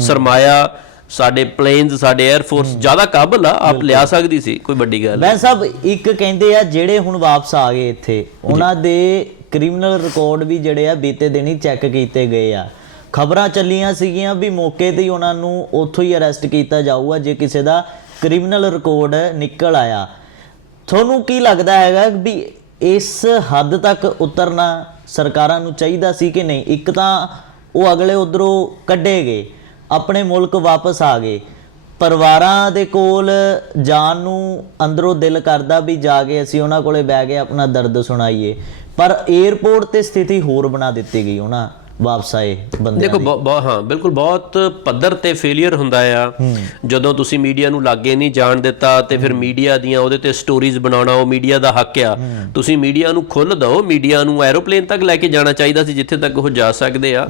ਸਰਮਾਇਆ ਸਾਡੇ ਪਲੇਨਸ ਸਾਡੇ 에ਅਰ ਫੋਰਸ ਜ਼ਿਆਦਾ ਕਾਬਲ ਆ ਆਪ ਲਿਆ ਸਕਦੀ ਸੀ ਕੋਈ ਵੱਡੀ ਗੱਲ ਬੈਂ ਸਾਹਿਬ ਇੱਕ ਕਹਿੰਦੇ ਆ ਜਿਹੜੇ ਹੁਣ ਵਾਪਸ ਆ ਗਏ ਇੱਥੇ ਉਹਨਾਂ ਦੇ ਕ੍ਰਿਮੀਨਲ ਰਿਕਾਰਡ ਵੀ ਜਿਹੜੇ ਆ ਬੀਤੇ ਦਿਨ ਚੈੱਕ ਕੀਤੇ ਗਏ ਆ। ਖਬਰਾਂ ਚੱਲੀਆਂ ਸੀਗੀਆਂ ਵੀ ਮੌਕੇ ਤੇ ਹੀ ਉਹਨਾਂ ਨੂੰ ਉੱਥੋਂ ਹੀ ਅਰੈਸਟ ਕੀਤਾ ਜਾਊਗਾ ਜੇ ਕਿਸੇ ਦਾ ਕ੍ਰਿਮੀਨਲ ਰਿਕਾਰਡ ਨਿਕਲ ਆਇਆ। ਤੁਹਾਨੂੰ ਕੀ ਲੱਗਦਾ ਹੈਗਾ ਵੀ ਇਸ ਹੱਦ ਤੱਕ ਉਤਰਨਾ ਸਰਕਾਰਾਂ ਨੂੰ ਚਾਹੀਦਾ ਸੀ ਕਿ ਨਹੀਂ? ਇੱਕ ਤਾਂ ਉਹ ਅਗਲੇ ਉਧਰੋਂ ਕੱਢੇ ਗਏ, ਆਪਣੇ ਮੁਲਕ ਵਾਪਸ ਆ ਗਏ। ਪਰਿਵਾਰਾਂ ਦੇ ਕੋਲ ਜਾਣ ਨੂੰ ਅੰਦਰੋਂ ਦਿਲ ਕਰਦਾ ਵੀ ਜਾ ਕੇ ਅਸੀਂ ਉਹਨਾਂ ਕੋਲੇ ਬਹਿ ਕੇ ਆਪਣਾ ਦਰਦ ਸੁਣਾਈਏ। ਪਰ 에ਅਰਪੋਰਟ ਤੇ ਸਥਿਤੀ ਹੋਰ ਬਣਾ ਦਿੱਤੀ ਗਈ ਉਹਨਾਂ ਵਾਪਸ ਆਏ ਬੰਦੇ ਦੇਖੋ ਬਹੁ- ਬਹੁਤ ਹਾਂ ਬਿਲਕੁਲ ਬਹੁਤ ਪੱਧਰ ਤੇ ਫੇਲਿਅਰ ਹੁੰਦਾ ਆ। ਜਦੋਂ ਤੁਸੀਂ ਮੀਡੀਆ ਨੂੰ ਲਾਗੇ ਨਹੀਂ ਜਾਣ ਦਿੱਤਾ ਤੇ ਫਿਰ ਮੀਡੀਆ ਦੀਆਂ ਉਹਦੇ ਤੇ ਸਟੋਰੀਜ਼ ਬਣਾਉਣਾ ਉਹ ਮੀਡੀਆ ਦਾ ਹੱਕ ਆ। ਤੁਸੀਂ ਮੀਡੀਆ ਨੂੰ ਖੁੱਲ੍ਹ ਦਿਓ ਮੀਡੀਆ ਨੂੰ ਐਰੋਪਲੇਨ ਤੱਕ ਲੈ ਕੇ ਜਾਣਾ ਚਾਹੀਦਾ ਸੀ ਜਿੱਥੇ ਤੱਕ ਉਹ ਜਾ ਸਕਦੇ ਆ।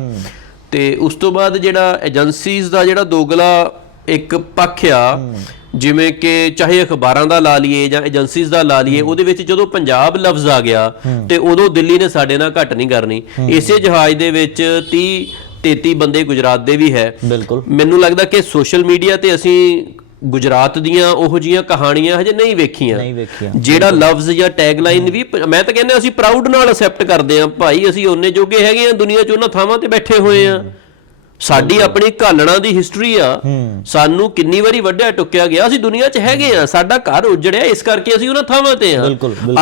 ਤੇ ਉਸ ਤੋਂ ਬਾਅਦ ਜਿਹੜਾ ਏਜੰਸੀਜ਼ ਦਾ ਜਿਹੜਾ ਦੋਗਲਾ ਇੱਕ ਪੱਖ ਆ ਜਿਵੇਂ ਕਿ ਚਾਹੇ ਅਖਬਾਰਾਂ ਦਾ ਲਾ ਲਈਏ ਜਾਂ ਏਜੰਸੀਜ਼ ਦਾ ਲਾ ਲਈਏ ਉਹਦੇ ਵਿੱਚ ਜਦੋਂ ਪੰਜਾਬ ਲਫ਼ਜ਼ ਆ ਗਿਆ ਤੇ ਉਦੋਂ ਦਿੱਲੀ ਨੇ ਸਾਡੇ ਨਾਲ ਘੱਟ ਨਹੀਂ ਕਰਨੀ। ਇਸੇ ਜਹਾਜ਼ ਦੇ ਵਿੱਚ 30 33 ਬੰਦੇ ਗੁਜਰਾਤ ਦੇ ਵੀ ਹੈ। ਬਿਲਕੁਲ। ਮੈਨੂੰ ਲੱਗਦਾ ਕਿ ਸੋਸ਼ਲ ਮੀਡੀਆ ਤੇ ਅਸੀਂ ਗੁਜਰਾਤ ਦੀਆਂ ਉਹੋ ਜੀਆਂ ਕਹਾਣੀਆਂ ਹਜੇ ਨਹੀਂ ਵੇਖੀਆਂ। ਨਹੀਂ ਵੇਖੀਆਂ। ਜਿਹੜਾ ਲਫ਼ਜ਼ ਜਾਂ ਟੈਗਲਾਈਨ ਵੀ ਪ- ਮੈਂ ਤਾਂ ਕਹਿੰਦਾ ਅਸੀਂ ਪ੍ਰਾਊਡ ਨਾਲ ਅਸੈਪਟ ਕਰਦੇ ਹਾਂ। ਭਾਈ ਅਸੀਂ ਉਹਨੇ ਜੋਗੇ ਹੈਗੇ ਆ ਦੁਨੀਆ 'ਚ ਉਹਨਾਂ ਥਾਵਾਂ ਤੇ ਬੈਠੇ ਹੋਏ ਆ ਸਾਡੀ ਆਪਣੀ ਘਾਲਣਾ ਦੀ ਹਿਸਟਰੀ ਆ। ਸਾਨੂੰ ਕਿੰਨੀ ਵਾਰੀ ਵੱਢਿਆ ਟੁੱਕਿਆ ਗਿਆ। ਅਸੀਂ ਦੁਨੀਆ 'ਚ ਹੈਗੇ ਆ। ਸਾਡਾ ਘਰ ਉਜੜਿਆ ਇਸ ਕਰਕੇ ਅਸੀਂ ਉਹਨਾਂ ਥਾਵਾਂ ਤੇ ਆ।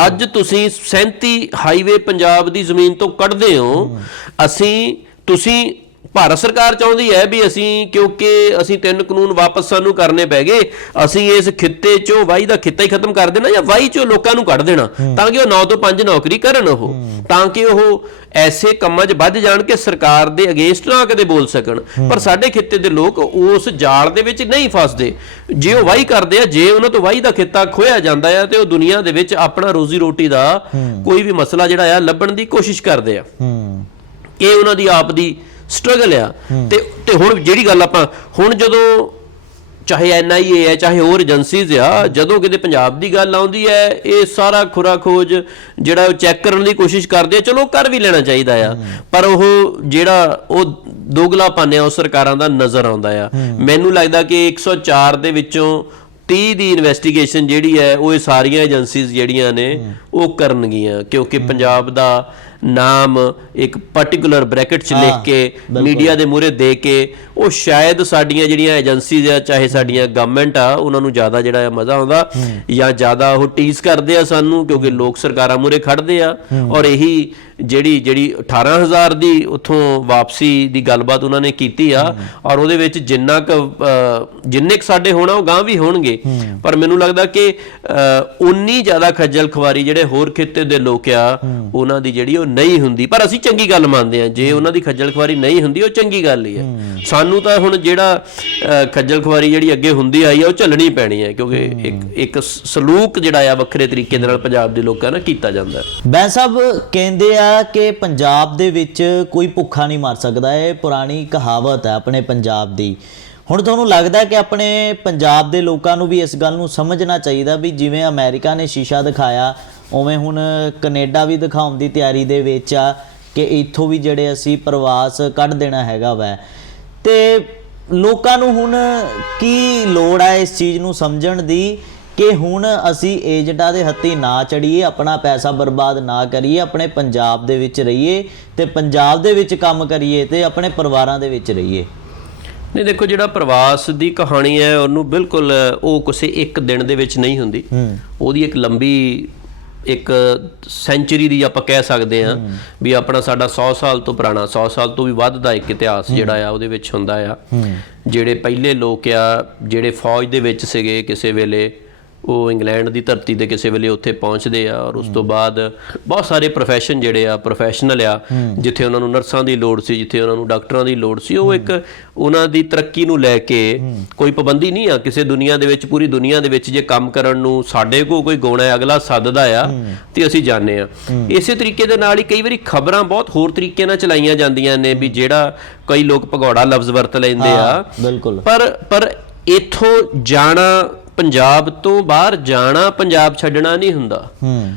ਅੱਜ ਤੁਸੀਂ 37 ਹਾਈਵੇ ਪੰਜਾਬ ਦੀ ਜ਼ਮੀਨ ਤੋਂ ਕੱਢਦੇ ਹੋ। ਅਸੀਂ ਤੁਸੀਂ ਭਾਰਤ ਸਰਕਾਰ ਚਾਹੁੰਦੀ ਹੈ ਵੀ ਅਸੀਂ ਕਿਉਂਕਿ ਅਸੀਂ ਤਿੰਨ ਕਾਨੂੰਨ ਵਾਪਸ ਸਾਨੂੰ ਕਰਨੇ ਪੈ ਗਏ ਅਸੀਂ ਇਸ ਖਿੱਤੇ ਚੋਂ ਵਾਈ ਦਾ ਖਿੱਤਾ ਹੀ ਖਤਮ ਕਰ ਦੇਣਾ ਜਾਂ ਵਾਈ ਚੋਂ ਲੋਕਾਂ ਨੂੰ ਕੱਢ ਦੇਣਾ ਤਾਂ ਕਿ ਉਹ 9 ਤੋਂ 5 ਨੌਕਰੀ ਕਰਨ ਉਹ ਤਾਂ ਕਿ ਉਹ ਐਸੇ ਕੰਮਾਂ 'ਚ ਵੱਧ ਜਾਣ ਕਿ ਸਰਕਾਰ ਦੇ ਅਗੇਂਸਟ ਨਾ ਕਦੇ ਬੋਲ ਸਕਣ। ਪਰ ਸਾਡੇ ਖਿੱਤੇ ਦੇ ਲੋਕ ਉਸ ਜਾਲ ਦੇ ਵਿੱਚ ਨਹੀਂ ਫਸਦੇ। ਜੇ ਉਹ ਵਾਈ ਕਰਦੇ ਆ ਜੇ ਉਹਨਾਂ ਤੋਂ ਵਾਈ ਦਾ ਖਿੱਤਾ ਖੋਇਆ ਜਾਂਦਾ ਆ ਤੇ ਉਹ ਦੁਨੀਆ ਦੇ ਵਿੱਚ ਆਪਣਾ ਰੋਜ਼ੀ ਰੋਟੀ ਦਾ ਕੋਈ ਵੀ ਮਸਲਾ ਜਿਹੜਾ ਆ ਲੱਭਣ ਦੀ ਕੋਸ਼ਿਸ਼ ਕਰਦੇ ਆ। ਇਹ ਉਹਨਾਂ ਦੀ ਆਪ ਦੀ ਸਟਰਗਲ ਆ। ਤੇ ਤੇ ਹੁਣ ਜਿਹੜੀ ਗੱਲ ਆਪਾਂ ਹੁਣ ਜਦੋਂ ਚਾਹੇ ਐਨਆਈਏ ਹੈ ਚਾਹੇ ਹੋਰ ਏਜੰਸੀਜ਼ ਆ ਜਦੋਂ ਕਿਤੇ ਪੰਜਾਬ ਦੀ ਗੱਲ ਆਉਂਦੀ ਹੈ ਇਹ ਸਾਰਾ ਖੁਰਾ ਖੋਜ ਜਿਹੜਾ ਉਹ ਚੈੱਕ ਕਰਨ ਦੀ ਕੋਸ਼ਿਸ਼ ਕਰਦੇ ਆ ਚਲੋ ਕਰ ਵੀ ਲੈਣਾ ਚਾਹੀਦਾ ਆ। ਪਰ ਉਹ ਜਿਹੜਾ ਉਹ ਦੋਗਲਾ ਪਾਨਿਆ ਉਹ ਸਰਕਾਰਾਂ ਦਾ ਨਜ਼ਰ ਆਉਂਦਾ ਆ। ਮੈਨੂੰ ਲੱਗਦਾ ਕਿ 104 ਦੇ ਵਿੱਚੋਂ 30 ਦੀ ਇਨਵੈਸਟੀਗੇਸ਼ਨ ਜਿਹੜੀ ਹੈ ਉਹ ਇਹ ਸਾਰੀਆਂ ਏਜੰਸੀਜ਼ ਜਿਹੜੀਆਂ ਨੇ ਉਹ ਕਰਨਗੀਆਂ ਕਿਉਂਕਿ ਪੰਜਾਬ ਦਾ ਨਾਮ ਇੱਕ ਪਾਰਟਿਕੂਲਰ ਬ੍ਰੈਕਟ 'ਚ ਲਿਖ ਕੇ ਮੀਡੀਆ ਦੇ ਮੂਹਰੇ ਦੇ ਕੇ ਉਹ ਸ਼ਾਇਦ ਸਾਡੀਆਂ ਜਿਹੜੀਆਂ ਏਜੰਸੀਜ਼ ਆ ਚਾਹੇ ਸਾਡੀਆਂ ਗਵਰਨਮੈਂਟ ਆ ਉਹਨਾਂ ਨੂੰ ਜ਼ਿਆਦਾ ਜਿਹੜਾ ਮਜ਼ਾ ਆਉਂਦਾ ਜਾਂ ਜ਼ਿਆਦਾ ਉਹ ਟੀਜ਼ ਕਰਦੇ ਆ ਸਾਨੂੰ ਕਿਉਂਕਿ ਲੋਕ ਸਰਕਾਰਾਂ ਮੂਹਰੇ ਖੜਦੇ ਆ। ਔਰ ਇਹੀ ਜਿਹੜੀ ਜਿਹੜੀ 18000 ਦੀ ਉਥੋਂ ਵਾਪਸੀ ਦੀ ਗੱਲਬਾਤ ਉਹਨਾਂ ਨੇ ਕੀਤੀ ਆ ਔਰ ਉਹਦੇ ਵਿੱਚ ਜਿੰਨਾ ਕੁ ਜਿੰਨੇ ਕੁ ਸਾਡੇ ਹੋਣਾ ਉਹ ਗਾਂ ਵੀ ਹੋਣਗੇ। ਪਰ ਮੈਨੂੰ ਲੱਗਦਾ ਕਿ ਉਨੀ ਜ਼ਿਆਦਾ ਖੱਜਲ ਖਵਾਰੀ ਜਿਹੜੇ ਹੋਰ ਖੇਤੇ ਦੇ ਲੋਕ ਆ, ਉਹਨਾਂ ਦੀ ਜਿਹੜੀ ਉਹ ਨਹੀਂ ਹੁੰਦੀ। ਪਰ ਅਸੀਂ ਚੰਗੀ ਗੱਲ ਮੰਨਦੇ ਆ ਜੇ ਉਹਨਾਂ ਦੀ ਖੱਜਲ ਖਵਾਰੀ ਨਹੀਂ ਹੁੰਦੀ, ਉਹ ਚੰਗੀ ਗੱਲ ਹੀ ਹੈ। ਸਾਨੂੰ ਤਾਂ ਹੁਣ ਜਿਹੜਾ ਖੱਜਲ ਖਵਾਰੀ ਜਿਹੜੀ ਅੱਗੇ ਹੁੰਦੀ ਆਈ ਆ, ਉਹ ਝੱਲਣੀ ਪੈਣੀ ਹੈ। ਕਿਉਂਕਿ ਇੱਕ ਇੱਕ ਸਲੂਕ ਜਿਹੜਾ ਆ, ਵੱਖਰੇ ਤਰੀਕੇ ਦੇ ਨਾਲ ਪੰਜਾਬ ਦੇ ਲੋਕਾਂ ਨਾਲ ਕੀਤਾ ਜਾਂਦਾ। ਬੈਂ ਸਾਹਿਬ, ਕਹਿੰਦੇ ਆ ਕਿ ਪੰਜਾਬ ਦੇ ਵਿੱਚ ਕੋਈ ਭੁੱਖਾ ਨਹੀਂ ਮਰ ਸਕਦਾ। ਇਹ ਪੁਰਾਣੀ ਕਹਾਵਤ ਹੈ ਆਪਣੇ ਪੰਜਾਬ ਦੀ। ਹੁਣ ਤੁਹਾਨੂੰ ਲੱਗਦਾ ਕਿ ਆਪਣੇ ਪੰਜਾਬ ਦੇ ਲੋਕਾਂ ਨੂੰ ਵੀ ਇਸ ਗੱਲ ਨੂੰ ਸਮਝਣਾ ਚਾਹੀਦਾ ਵੀ ਜਿਵੇਂ ਅਮਰੀਕਾ ਨੇ ਸ਼ੀਸ਼ਾ ਦਿਖਾਇਆ ਉਵੇਂ ਹੁਣ ਕੈਨੇਡਾ ਵੀ ਦਿਖਾਉਣ ਦੀ ਤਿਆਰੀ ਦੇ ਵਿੱਚ ਆ ਕਿ ਇੱਥੋਂ ਵੀ ਜਿਹੜੇ ਅਸੀਂ ਪ੍ਰਵਾਸ ਕੱਢ ਦੇਣਾ ਹੈਗਾ ਵੈ। ਤੇ ਲੋਕਾਂ ਨੂੰ ਹੁਣ ਕੀ ਲੋੜ ਹੈ ਇਸ ਚੀਜ਼ ਨੂੰ ਸਮਝਣ ਦੀ ਕਿ ਹੁਣ ਅਸੀਂ ਏਜੰਟਾਂ ਦੇ ਹੱਥੀ ਨਾ ਚੜੀਏ ਆਪਣਾ ਪੈਸਾ ਬਰਬਾਦ ਨਾ ਕਰੀਏ ਆਪਣੇ ਪੰਜਾਬ ਦੇ ਵਿੱਚ ਰਹੀਏ ਤੇ ਪੰਜਾਬ ਦੇ ਵਿੱਚ ਕੰਮ ਕਰੀਏ ਤੇ ਆਪਣੇ ਪਰਿਵਾਰਾਂ ਦੇ ਵਿੱਚ ਰਹੀਏ। ਨਹੀਂ ਦੇਖੋ ਜਿਹੜਾ ਪ੍ਰਵਾਸ ਦੀ ਕਹਾਣੀ ਹੈ ਉਹਨੂੰ ਬਿਲਕੁਲ ਉਹ ਕਿਸੇ ਇੱਕ ਦਿਨ ਦੇ ਵਿੱਚ ਨਹੀਂ ਹੁੰਦੀ। ਉਹਦੀ ਇੱਕ ਲੰਬੀ ਇੱਕ ਸੈਂਚੁਰੀ ਦੀ ਆਪਾਂ ਕਹਿ ਸਕਦੇ ਆ ਵੀ ਆਪਣਾ ਸਾਡਾ 100 ਸਾਲ ਤੋਂ ਪੁਰਾਣਾ 100 ਸਾਲ ਤੋਂ ਵੀ ਵੱਧ ਦਾ ਇੱਕ ਇਤਿਹਾਸ ਜਿਹੜਾ ਆ ਉਹਦੇ ਵਿੱਚ ਹੁੰਦਾ ਆ। ਜਿਹੜੇ ਪਹਿਲੇ ਲੋਕ ਆ ਜਿਹੜੇ ਫੌਜ ਦੇ ਵਿੱਚ ਸੀਗੇ ਕਿਸੇ ਵੇਲੇ ਉਹ ਇੰਗਲੈਂਡ ਦੀ ਧਰਤੀ ਤੇ ਕਿਸੇ ਵੇਲੇ ਉੱਥੇ ਪਹੁੰਚਦੇ ਆ ਔਰ ਉਸ ਤੋਂ ਬਾਅਦ ਬਹੁਤ ਸਾਰੇ profession ਜਿਹੜੇ ਆ ਪ੍ਰੋਫੈਸ਼ਨਲ ਆ ਜਿੱਥੇ ਉਹਨਾਂ ਨੂੰ ਨਰਸਾਂ ਦੀ ਲੋੜ ਸੀ ਜਿੱਥੇ ਉਹਨਾਂ ਨੂੰ ਡਾਕਟਰਾਂ ਦੀ ਲੋੜ ਸੀ ਉਹ ਇੱਕ ਉਹਨਾਂ ਦੀ ਤਰੱਕੀ ਨੂੰ ਲੈ ਕੇ ਕੋਈ ਪਾਬੰਦੀ ਨਹੀਂ ਆ ਕਿਸੇ ਦੁਨੀਆ ਦੇ ਵਿੱਚ ਪੂਰੀ ਦੁਨੀਆ ਦੇ ਵਿੱਚ ਜੇ ਕੰਮ ਕਰਨ ਨੂੰ ਸਾਡੇ ਕੋਲ ਕੋਈ ਗੁਣ ਹੈ ਅਗਲਾ ਸੱਦਦਾ ਆ ਤੇ ਅਸੀਂ ਜਾਣਦੇ ਆ। ਇਸੇ ਤਰੀਕੇ ਦੇ ਨਾਲ ਹੀ ਕਈ ਵਾਰੀ ਖਬਰਾਂ ਬਹੁਤ ਹੋਰ ਤਰੀਕੇ ਨਾਲ ਚਲਾਈਆਂ ਜਾਂਦੀਆਂ ਨੇ ਵੀ ਜਿਹੜਾ ਕਈ ਲੋਕ ਭਗੌੜਾ ਲਫ਼ਜ਼ ਵਰਤ ਲੈਂਦੇ ਆ। ਬਿਲਕੁਲ। ਪਰ ਪਰ ਇਥੋਂ ਜਾਣਾ ਪੰਜਾਬ ਤੋਂ ਬਾਹਰ ਜਾਣਾ ਪੰਜਾਬ ਛੱਡਣਾ ਨਹੀਂ ਹੁੰਦਾ। ਹੂੰ।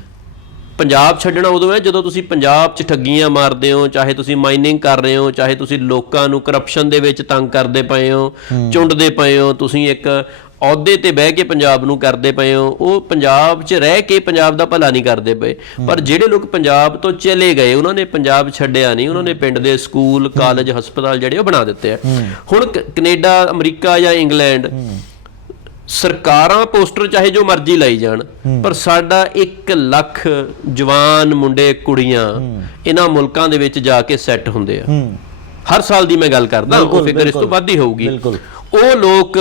ਪੰਜਾਬ ਛੱਡਣਾ ਉਦੋਂ ਹੈ ਜਦੋਂ ਤੁਸੀਂ ਪੰਜਾਬ 'ਚ ਠੱਗੀਆਂ ਮਾਰਦੇ ਹੋ ਚਾਹੇ ਤੁਸੀਂ ਮਾਈਨਿੰਗ ਕਰ ਰਹੇ ਹੋ ਚਾਹੇ ਤੁਸੀਂ ਲੋਕਾਂ ਨੂੰ ਕਰਪਸ਼ਨ ਦੇ ਵਿੱਚ ਤੰਗ ਕਰਦੇ ਪਏ ਹੋ ਚੁੰਡਦੇ ਪਏ ਹੋ ਤੁਸੀਂ ਇੱਕ ਅਹੁਦੇ ਤੇ ਬਹਿ ਕੇ ਪੰਜਾਬ ਨੂੰ ਕਰਦੇ ਪਏ ਹੋ ਉਹ ਪੰਜਾਬ 'ਚ ਰਹਿ ਕੇ ਪੰਜਾਬ ਦਾ ਭਲਾ ਨਹੀਂ ਕਰਦੇ ਪਏ। ਪਰ ਜਿਹੜੇ ਲੋਕ ਪੰਜਾਬ ਤੋਂ ਚਲੇ ਗਏ ਉਹਨਾਂ ਨੇ ਪੰਜਾਬ ਛੱਡਿਆ ਨਹੀਂ ਉਹਨਾਂ ਨੇ ਪਿੰਡ ਦੇ ਸਕੂਲ ਕਾਲਜ ਹਸਪਤਾਲ ਜਿਹੜੇ ਉਹ ਬਣਾ ਦਿੱਤੇ ਆ। ਹੁਣ ਕੈਨੇਡਾ ਅਮਰੀਕਾ ਜਾਂ ਇੰਗਲੈਂਡ ਸਰਕਾਰਾਂ ਪੋਸਟਰ ਚਾਹੇ ਜੋ ਮਰਜ਼ੀ ਲਾਈ ਜਾਣ ਪਰ ਸਾਡਾ 1 ਲੱਖ ਜਵਾਨ ਮੁੰਡੇ ਕੁੜੀਆਂ ਇਹਨਾਂ ਮੁਲਕਾਂ ਦੇ ਵਿੱਚ ਜਾ ਕੇ ਸੈੱਟ ਹੁੰਦੇ ਆ। ਹਰ ਸਾਲ ਦੀ ਮੈਂ ਗੱਲ ਕਰਦਾ ਉਹ ਫਿਗਰ ਇਸ ਤੋਂ। ਵੱਧ ਹੀ ਹੋਊਗੀ। ਉਹ ਲੋਕ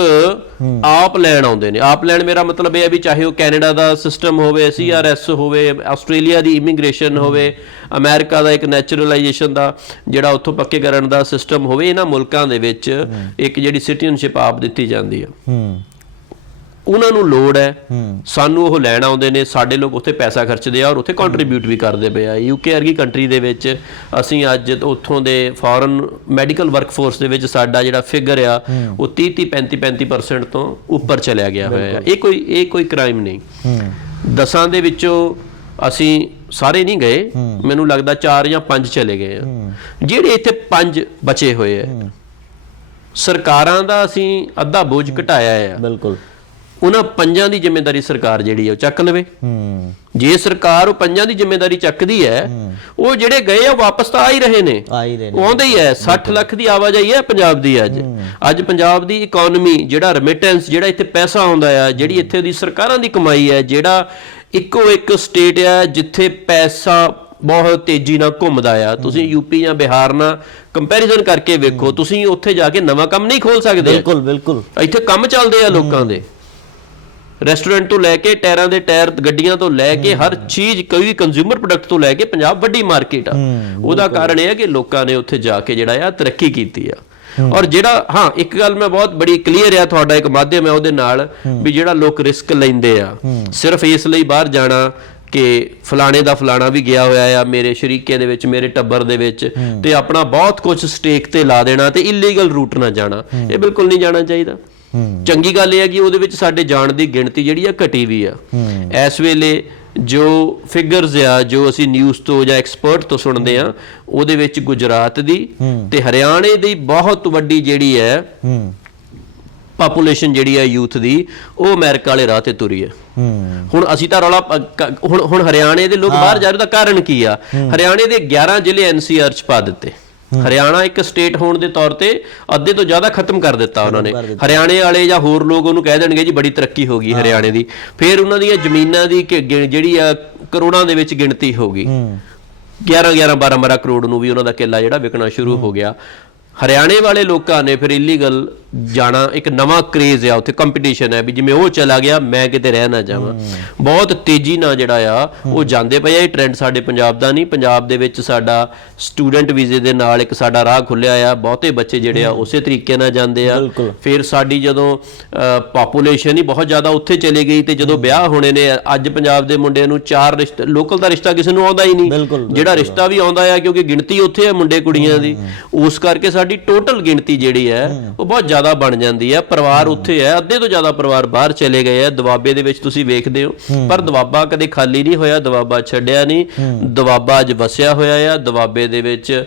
ਆਪ ਲੈਣ ਆਉਂਦੇ ਨੇ। ਆਪ ਲੈਣ ਮੇਰਾ ਮਤਲਬ ਇਹ ਹੈ ਵੀ ਚਾਹੇ ਉਹ ਕੈਨੇਡਾ ਦਾ ਸਿਸਟਮ ਹੋਵੇ ਸੀਆਰਐਸ ਹੋਵੇ ਆਸਟ੍ਰੇਲੀਆ ਦੀ ਇਮੀਗ੍ਰੇਸ਼ਨ ਹੋਵੇ ਅਮਰੀਕਾ ਦਾ ਇੱਕ ਨੈਚੁਰਲਾਈਜੇਸ਼ਨ ਦਾ ਜਿਹੜਾ ਉੱਥੋਂ ਪੱਕੇ ਕਰਨ ਦਾ ਸਿਸਟਮ ਹੋਵੇ ਇਹਨਾਂ ਮੁਲਕਾਂ ਦੇ ਵਿੱਚ ਇੱਕ ਜਿਹੜੀ ਸਿਟੀਜ਼ਨਸ਼ਿਪ ਆਪ ਦਿੱਤੀ ਜਾਂਦੀ ਆ। ਹੂੰ। ਉਹਨਾਂ ਨੂੰ ਲੋੜ ਹੈ ਹੂੰ। ਸਾਨੂੰ ਉਹ ਲੈਣ ਆਉਂਦੇ ਨੇ ਸਾਡੇ ਲੋਕ ਉੱਥੇ ਪੈਸਾ ਖਰਚਦੇ ਆ ਔਰ ਉੱਥੇ ਕੰਟਰੀਬਿਊਟ ਵੀ ਕਰਦੇ ਪਏ ਆ। ਯੂਕੇ ਵਰਗੀ ਕੰਟਰੀ ਦੇ ਵਿੱਚ ਅਸੀਂ ਅੱਜ ਉੱਥੋਂ ਦੇ ਫੋਰਨ ਮੈਡੀਕਲ ਵਰਕਫੋਰਸ ਦੇ ਵਿੱਚ ਸਾਡਾ ਜਿਹੜਾ ਫਿਗਰ ਆ ਉਹ 30 30 35 35% ਤੋਂ ਉੱਪਰ ਚਲਿਆ ਗਿਆ ਹੋਇਆ ਆ ਇਹ ਕੋਈ ਇਹ ਕੋਈ ਕ੍ਰਾਈਮ ਨਹੀਂ। ਹੂੰ। ਦਸਾਂ ਦੇ ਵਿੱਚੋਂ ਅਸੀਂ ਸਾਰੇ ਨਹੀਂ ਗਏ ਮੈਨੂੰ ਲੱਗਦਾ 4 ਜਾਂ 5 ਚਲੇ ਗਏ ਆ। ਜਿਹੜੇ ਇੱਥੇ 5 ਬਚੇ ਹੋਏ ਆ ਸਰਕਾਰਾਂ ਦਾ ਅਸੀਂ ਅੱਧਾ ਬੋਝ ਘਟਾਇਆ ਆ। ਬਿਲਕੁਲ। ਉਹਨਾਂ ਪੰਜਾਂ ਦੀ ਜ਼ਿੰਮੇਵਾਰੀ ਸਰਕਾਰ ਜਿਹੜੀ ਹੈ ਉਹ ਚੱਕ ਲਵੇ। ਹੂੰ। ਜੇ ਸਰਕਾਰ ਉਹ ਪੰਜਾਂ ਦੀ ਜ਼ਿੰਮੇਵਾਰੀ ਚੱਕਦੀ ਹੈ ਉਹ ਜਿਹੜੇ ਗਏ ਆ ਵਾਪਸ ਤਾਂ ਆ ਹੀ ਰਹੇ ਨੇ। ਆ ਹੀ ਰਹੇ ਉਹ ਨੇ। ਆਉਂਦੇ ਹੀ ਹੈ 60 ਲੱਖ ਦੀ ਆਵਾਜਾਈ ਹੈ ਪੰਜਾਬ ਦੀ ਅੱਜ। ਅੱਜ ਪੰਜਾਬ ਦੀ ਇਕਨੋਮੀ ਜਿਹੜਾ ਰੈਮਿਟੈਂਸ ਜਿਹੜਾ ਇੱਥੇ ਪੈਸਾ ਆਉਂਦਾ ਆ ਜਿਹੜੀ ਇੱਥੇ ਦੀ ਸਰਕਾਰਾਂ ਦੀ ਕਮਾਈ ਹੈ ਜਿਹੜਾ ਇੱਕੋ ਇੱਕ ਸਟੇਟ ਹੈ ਜਿੱਥੇ ਪੈਸਾ ਬਹੁਤ ਤੇਜ਼ੀ ਨਾਲ ਘੁੰਮਦਾ ਆ। ਤੁਸੀਂ ਯੂਪੀ ਜਾਂ ਬਿਹਾਰ ਨਾਲ ਕੰਪੈਰੀਜ਼ਨ ਕਰਕੇ ਵੇਖੋ ਤੁਸੀਂ ਉੱਥੇ ਜਾ ਕੇ ਨਵਾਂ ਕੰਮ ਨਹੀਂ ਖੋਲ ਸਕਦੇ। ਬਿਲਕੁਲ ਬਿਲਕੁਲ। ਇੱਥੇ ਕੰਮ ਚੱਲਦੇ ਆ ਲੋਕਾਂ ਦੇ। ਰੈਸਟੋਰੈਂਟ ਤੋਂ ਲੈ ਕੇ ਟਾਇਰਾਂ ਦੇ ਟਾਇਰ ਗੱਡੀਆਂ ਤੋਂ ਲੈ ਕੇ ਹਰ ਚੀਜ਼ ਕੋਈ ਵੀ ਕੰਜ਼ਿਊਮਰ ਪ੍ਰੋਡਕਟ ਤੋਂ ਲੈ ਕੇ ਪੰਜਾਬ ਵੱਡੀ ਮਾਰਕੀਟ ਆ। ਉਹਦਾ ਕਾਰਨ ਇਹ ਹੈ ਕਿ ਲੋਕਾਂ ਨੇ ਉੱਥੇ ਜਾ ਕੇ ਜਿਹੜਾ ਆ ਤਰੱਕੀ ਕੀਤੀ ਆ। ਔਰ ਜਿਹੜਾ ਹਾਂ ਇੱਕ ਗੱਲ ਮੈਂ ਬਹੁਤ ਬੜੀ ਕਲੀਅਰ ਆ ਤੁਹਾਡਾ ਇੱਕ ਮਾਧਿਅਮ ਹੈ ਉਹਦੇ ਨਾਲ ਵੀ ਜਿਹੜਾ ਲੋਕ ਰਿਸਕ ਲੈਂਦੇ ਆ। ਸਿਰਫ ਇਸ ਲਈ ਬਾਹਰ ਜਾਣਾ ਕਿ ਫਲਾਣੇ ਦਾ ਫਲਾਣਾ ਵੀ ਗਿਆ ਹੋਇਆ ਆ ਮੇਰੇ ਸ਼ਰੀਕੇ ਦੇ ਵਿੱਚ ਮੇਰੇ ਟੱਬਰ ਦੇ ਵਿੱਚ ਤੇ ਆਪਣਾ ਬਹੁਤ ਕੁਝ ਸਟੇਕ ਤੇ ਲਾ ਦੇਣਾ ਤੇ ਇਲੀਗਲ ਰੂਟ ਨਾ ਜਾਣਾ। ਇਹ ਬਿਲਕੁਲ ਨਹੀਂ ਜਾਣਾ ਚਾਹੀਦਾ। ਚੰਗੀ ਗੱਲ ਇਹ ਹੈ ਕਿ ਉਹਦੇ ਵਿੱਚ ਸਾਡੇ ਜਾਣ ਦੀ ਗਿਣਤੀ ਜਿਹੜੀ ਆ ਘਟੀ ਵੀ ਆ। ਇਸ ਵੇਲੇ ਜੋ ਫਿਗਰਸ ਆ ਜੋ ਅਸੀਂ ਨਿਊਜ਼ ਤੋਂ ਜਾਂ ਐਕਸਪਰਟ ਤੋਂ ਸੁਣਦੇ ਆ ਉਹਦੇ ਵਿੱਚ ਗੁਜਰਾਤ ਦੀ ਤੇ ਹਰਿਆਣੇ ਦੀ ਬਹੁਤ ਵੱਡੀ ਜਿਹੜੀ ਹੈ ਪਾਪੂਲੇਸ਼ਨ ਜਿਹੜੀ ਹੈ ਯੂਥ ਦੀ ਉਹ ਅਮਰੀਕਾ ਵਾਲੇ ਰਾਹ ਤੇ ਤੁਰੀ ਹੈ। ਹੁਣ ਅਸੀਂ ਤਾਂ ਰੌਲਾ ਹੁਣ ਹੁਣ ਹਰਿਆਣੇ ਦੇ ਲੋਕ ਬਾਹਰ ਜਾ ਰਹੇ ਦਾ ਕਾਰਨ ਕੀ ਆ? ਹਰਿਆਣੇ ਦੇ 11 ਜ਼ਿਲ੍ਹੇ ਐਨਸੀਆਰ ਚ ਪਾ ਦਿੱਤੇ। ਹਰਿਆਣਾ ਇੱਕ ਸਟੇਟ ਹੋਣ ਦੇ ਤੌਰ ਤੇ ਅੱਧੇ ਤੋਂ ਜ਼ਿਆਦਾ ਖਤਮ ਕਰ ਦਿੱਤਾ ਉਹਨਾਂ ਨੇ। ਹਰਿਆਣੇ ਵਾਲੇ ਜਾਂ ਹੋਰ ਲੋਕ ਉਹਨੂੰ ਕਹਿ ਦੇਣਗੇ ਜੀ ਬੜੀ ਤਰੱਕੀ ਹੋ ਗਈ ਹਰਿਆਣੇ ਦੀ। ਫਿਰ ਉਹਨਾਂ ਦੀਆਂ ਜ਼ਮੀਨਾਂ ਦੀ ਜਿਹੜੀ ਆ ਕਰੋੜਾਂ ਦੇ ਵਿੱਚ ਗਿਣਤੀ ਹੋ ਗਈ। 11 11 12 12 ਕਰੋੜ ਨੂੰ ਵੀ ਉਹਨਾਂ ਦਾ ਕਿੱਲਾ ਜਿਹੜਾ ਵਿਕਣਾ ਸ਼ੁਰੂ ਹੋ ਗਿਆ। ਹਰਿਆਣੇ ਵਾਲੇ ਲੋਕਾਂ ਨੇ ਫਿਰ ਇਲੀਗਲ ਜਾਣਾ ਇੱਕ ਨਵਾਂ ਕ੍ਰੇਜ਼ ਆ ਉੱਥੇ ਕੰਪੀਟੀਸ਼ਨ ਹੈ ਵੀ ਜਿਵੇਂ ਉਹ ਚਲਾ ਗਿਆ ਮੈਂ ਕਿਤੇ ਰਹਿ ਨਾ ਜਾਵਾਂ। ਬਹੁਤ ਤੇਜ਼ੀ ਨਾਲ ਜਿਹੜਾ ਆ ਉਹ ਜਾਂਦੇ ਪਏ ਆ ਇਹ ਟ੍ਰੈਂਡ ਸਾਡੇ ਪੰਜਾਬ ਦਾ ਨਹੀਂ। ਪੰਜਾਬ ਦੇ ਵਿੱਚ ਸਾਡਾ ਸਟੂਡੈਂਟ ਵੀਜ਼ੇ ਦੇ ਨਾਲ ਇੱਕ ਸਾਡਾ ਰਾਹ ਖੁੱਲਿਆ ਆ। ਬਹੁਤੇ ਬੱਚੇ ਜਿਹੜੇ ਆ ਉਸੇ ਤਰੀਕੇ ਨਾਲ ਜਾਂਦੇ ਆ। ਫਿਰ ਸਾਡੀ ਜਦੋਂ ਪਾਪੂਲੇਸ਼ਨ ਹੀ ਬਹੁਤ ਜ਼ਿਆਦਾ ਉੱਥੇ ਚਲੇ ਗਈ ਤੇ ਜਦੋਂ ਵਿਆਹ ਹੋਣੇ ਨੇ ਅੱਜ ਪੰਜਾਬ ਦੇ ਮੁੰਡਿਆਂ ਨੂੰ ਚਾਰ ਰਿਸ਼ਤੇ ਲੋਕਲ ਦਾ ਰਿਸ਼ਤਾ ਕਿਸੇ ਨੂੰ ਆਉਂਦਾ ਹੀ ਨਹੀਂ। ਜਿਹੜਾ ਰਿਸ਼ਤਾ ਵੀ ਆਉਂਦਾ ਆ ਕਿਉਂਕਿ ਗਿਣਤੀ ਉੱਥੇ ਹੈ ਮੁੰਡੇ ਕੁੜੀਆਂ ਦੀ। ਉਸ ਕਰਕੇ ਸਾਡੀ ਟੋਟਲ ਗਿਣਤੀ ਜਿਹੜੀ ਹੈ ਉਹ ਬਹੁਤ ਜ਼ਿਆਦਾ ਬਣ ਜਾਂਦੀ ਹੈ। ਪਰਿਵਾਰ ਉੱਥੇ ਹੈ ਅੱਧੇ ਤੋਂ ਜ਼ਿਆਦਾ ਪਰਿਵਾਰ ਬਾਹਰ ਚਲੇ ਗਏ ਆ ਦਵਾਬੇ ਦੇ ਵਿੱਚ ਤੁਸੀਂ ਵੇਖਦੇ ਹੋ। ਪਰ ਦਵਾਬਾ ਕਦੇ ਖਾਲੀ ਨਹੀਂ ਹੋਇਆ ਦਵਾਬਾ ਛੱਡਿਆ ਨਹੀਂ। ਦਵਾਬਾ ਅੱਜ ਵਸਿਆ ਹੋਇਆ ਆ। ਦਵਾਬੇ ਦੇ ਵਿੱਚ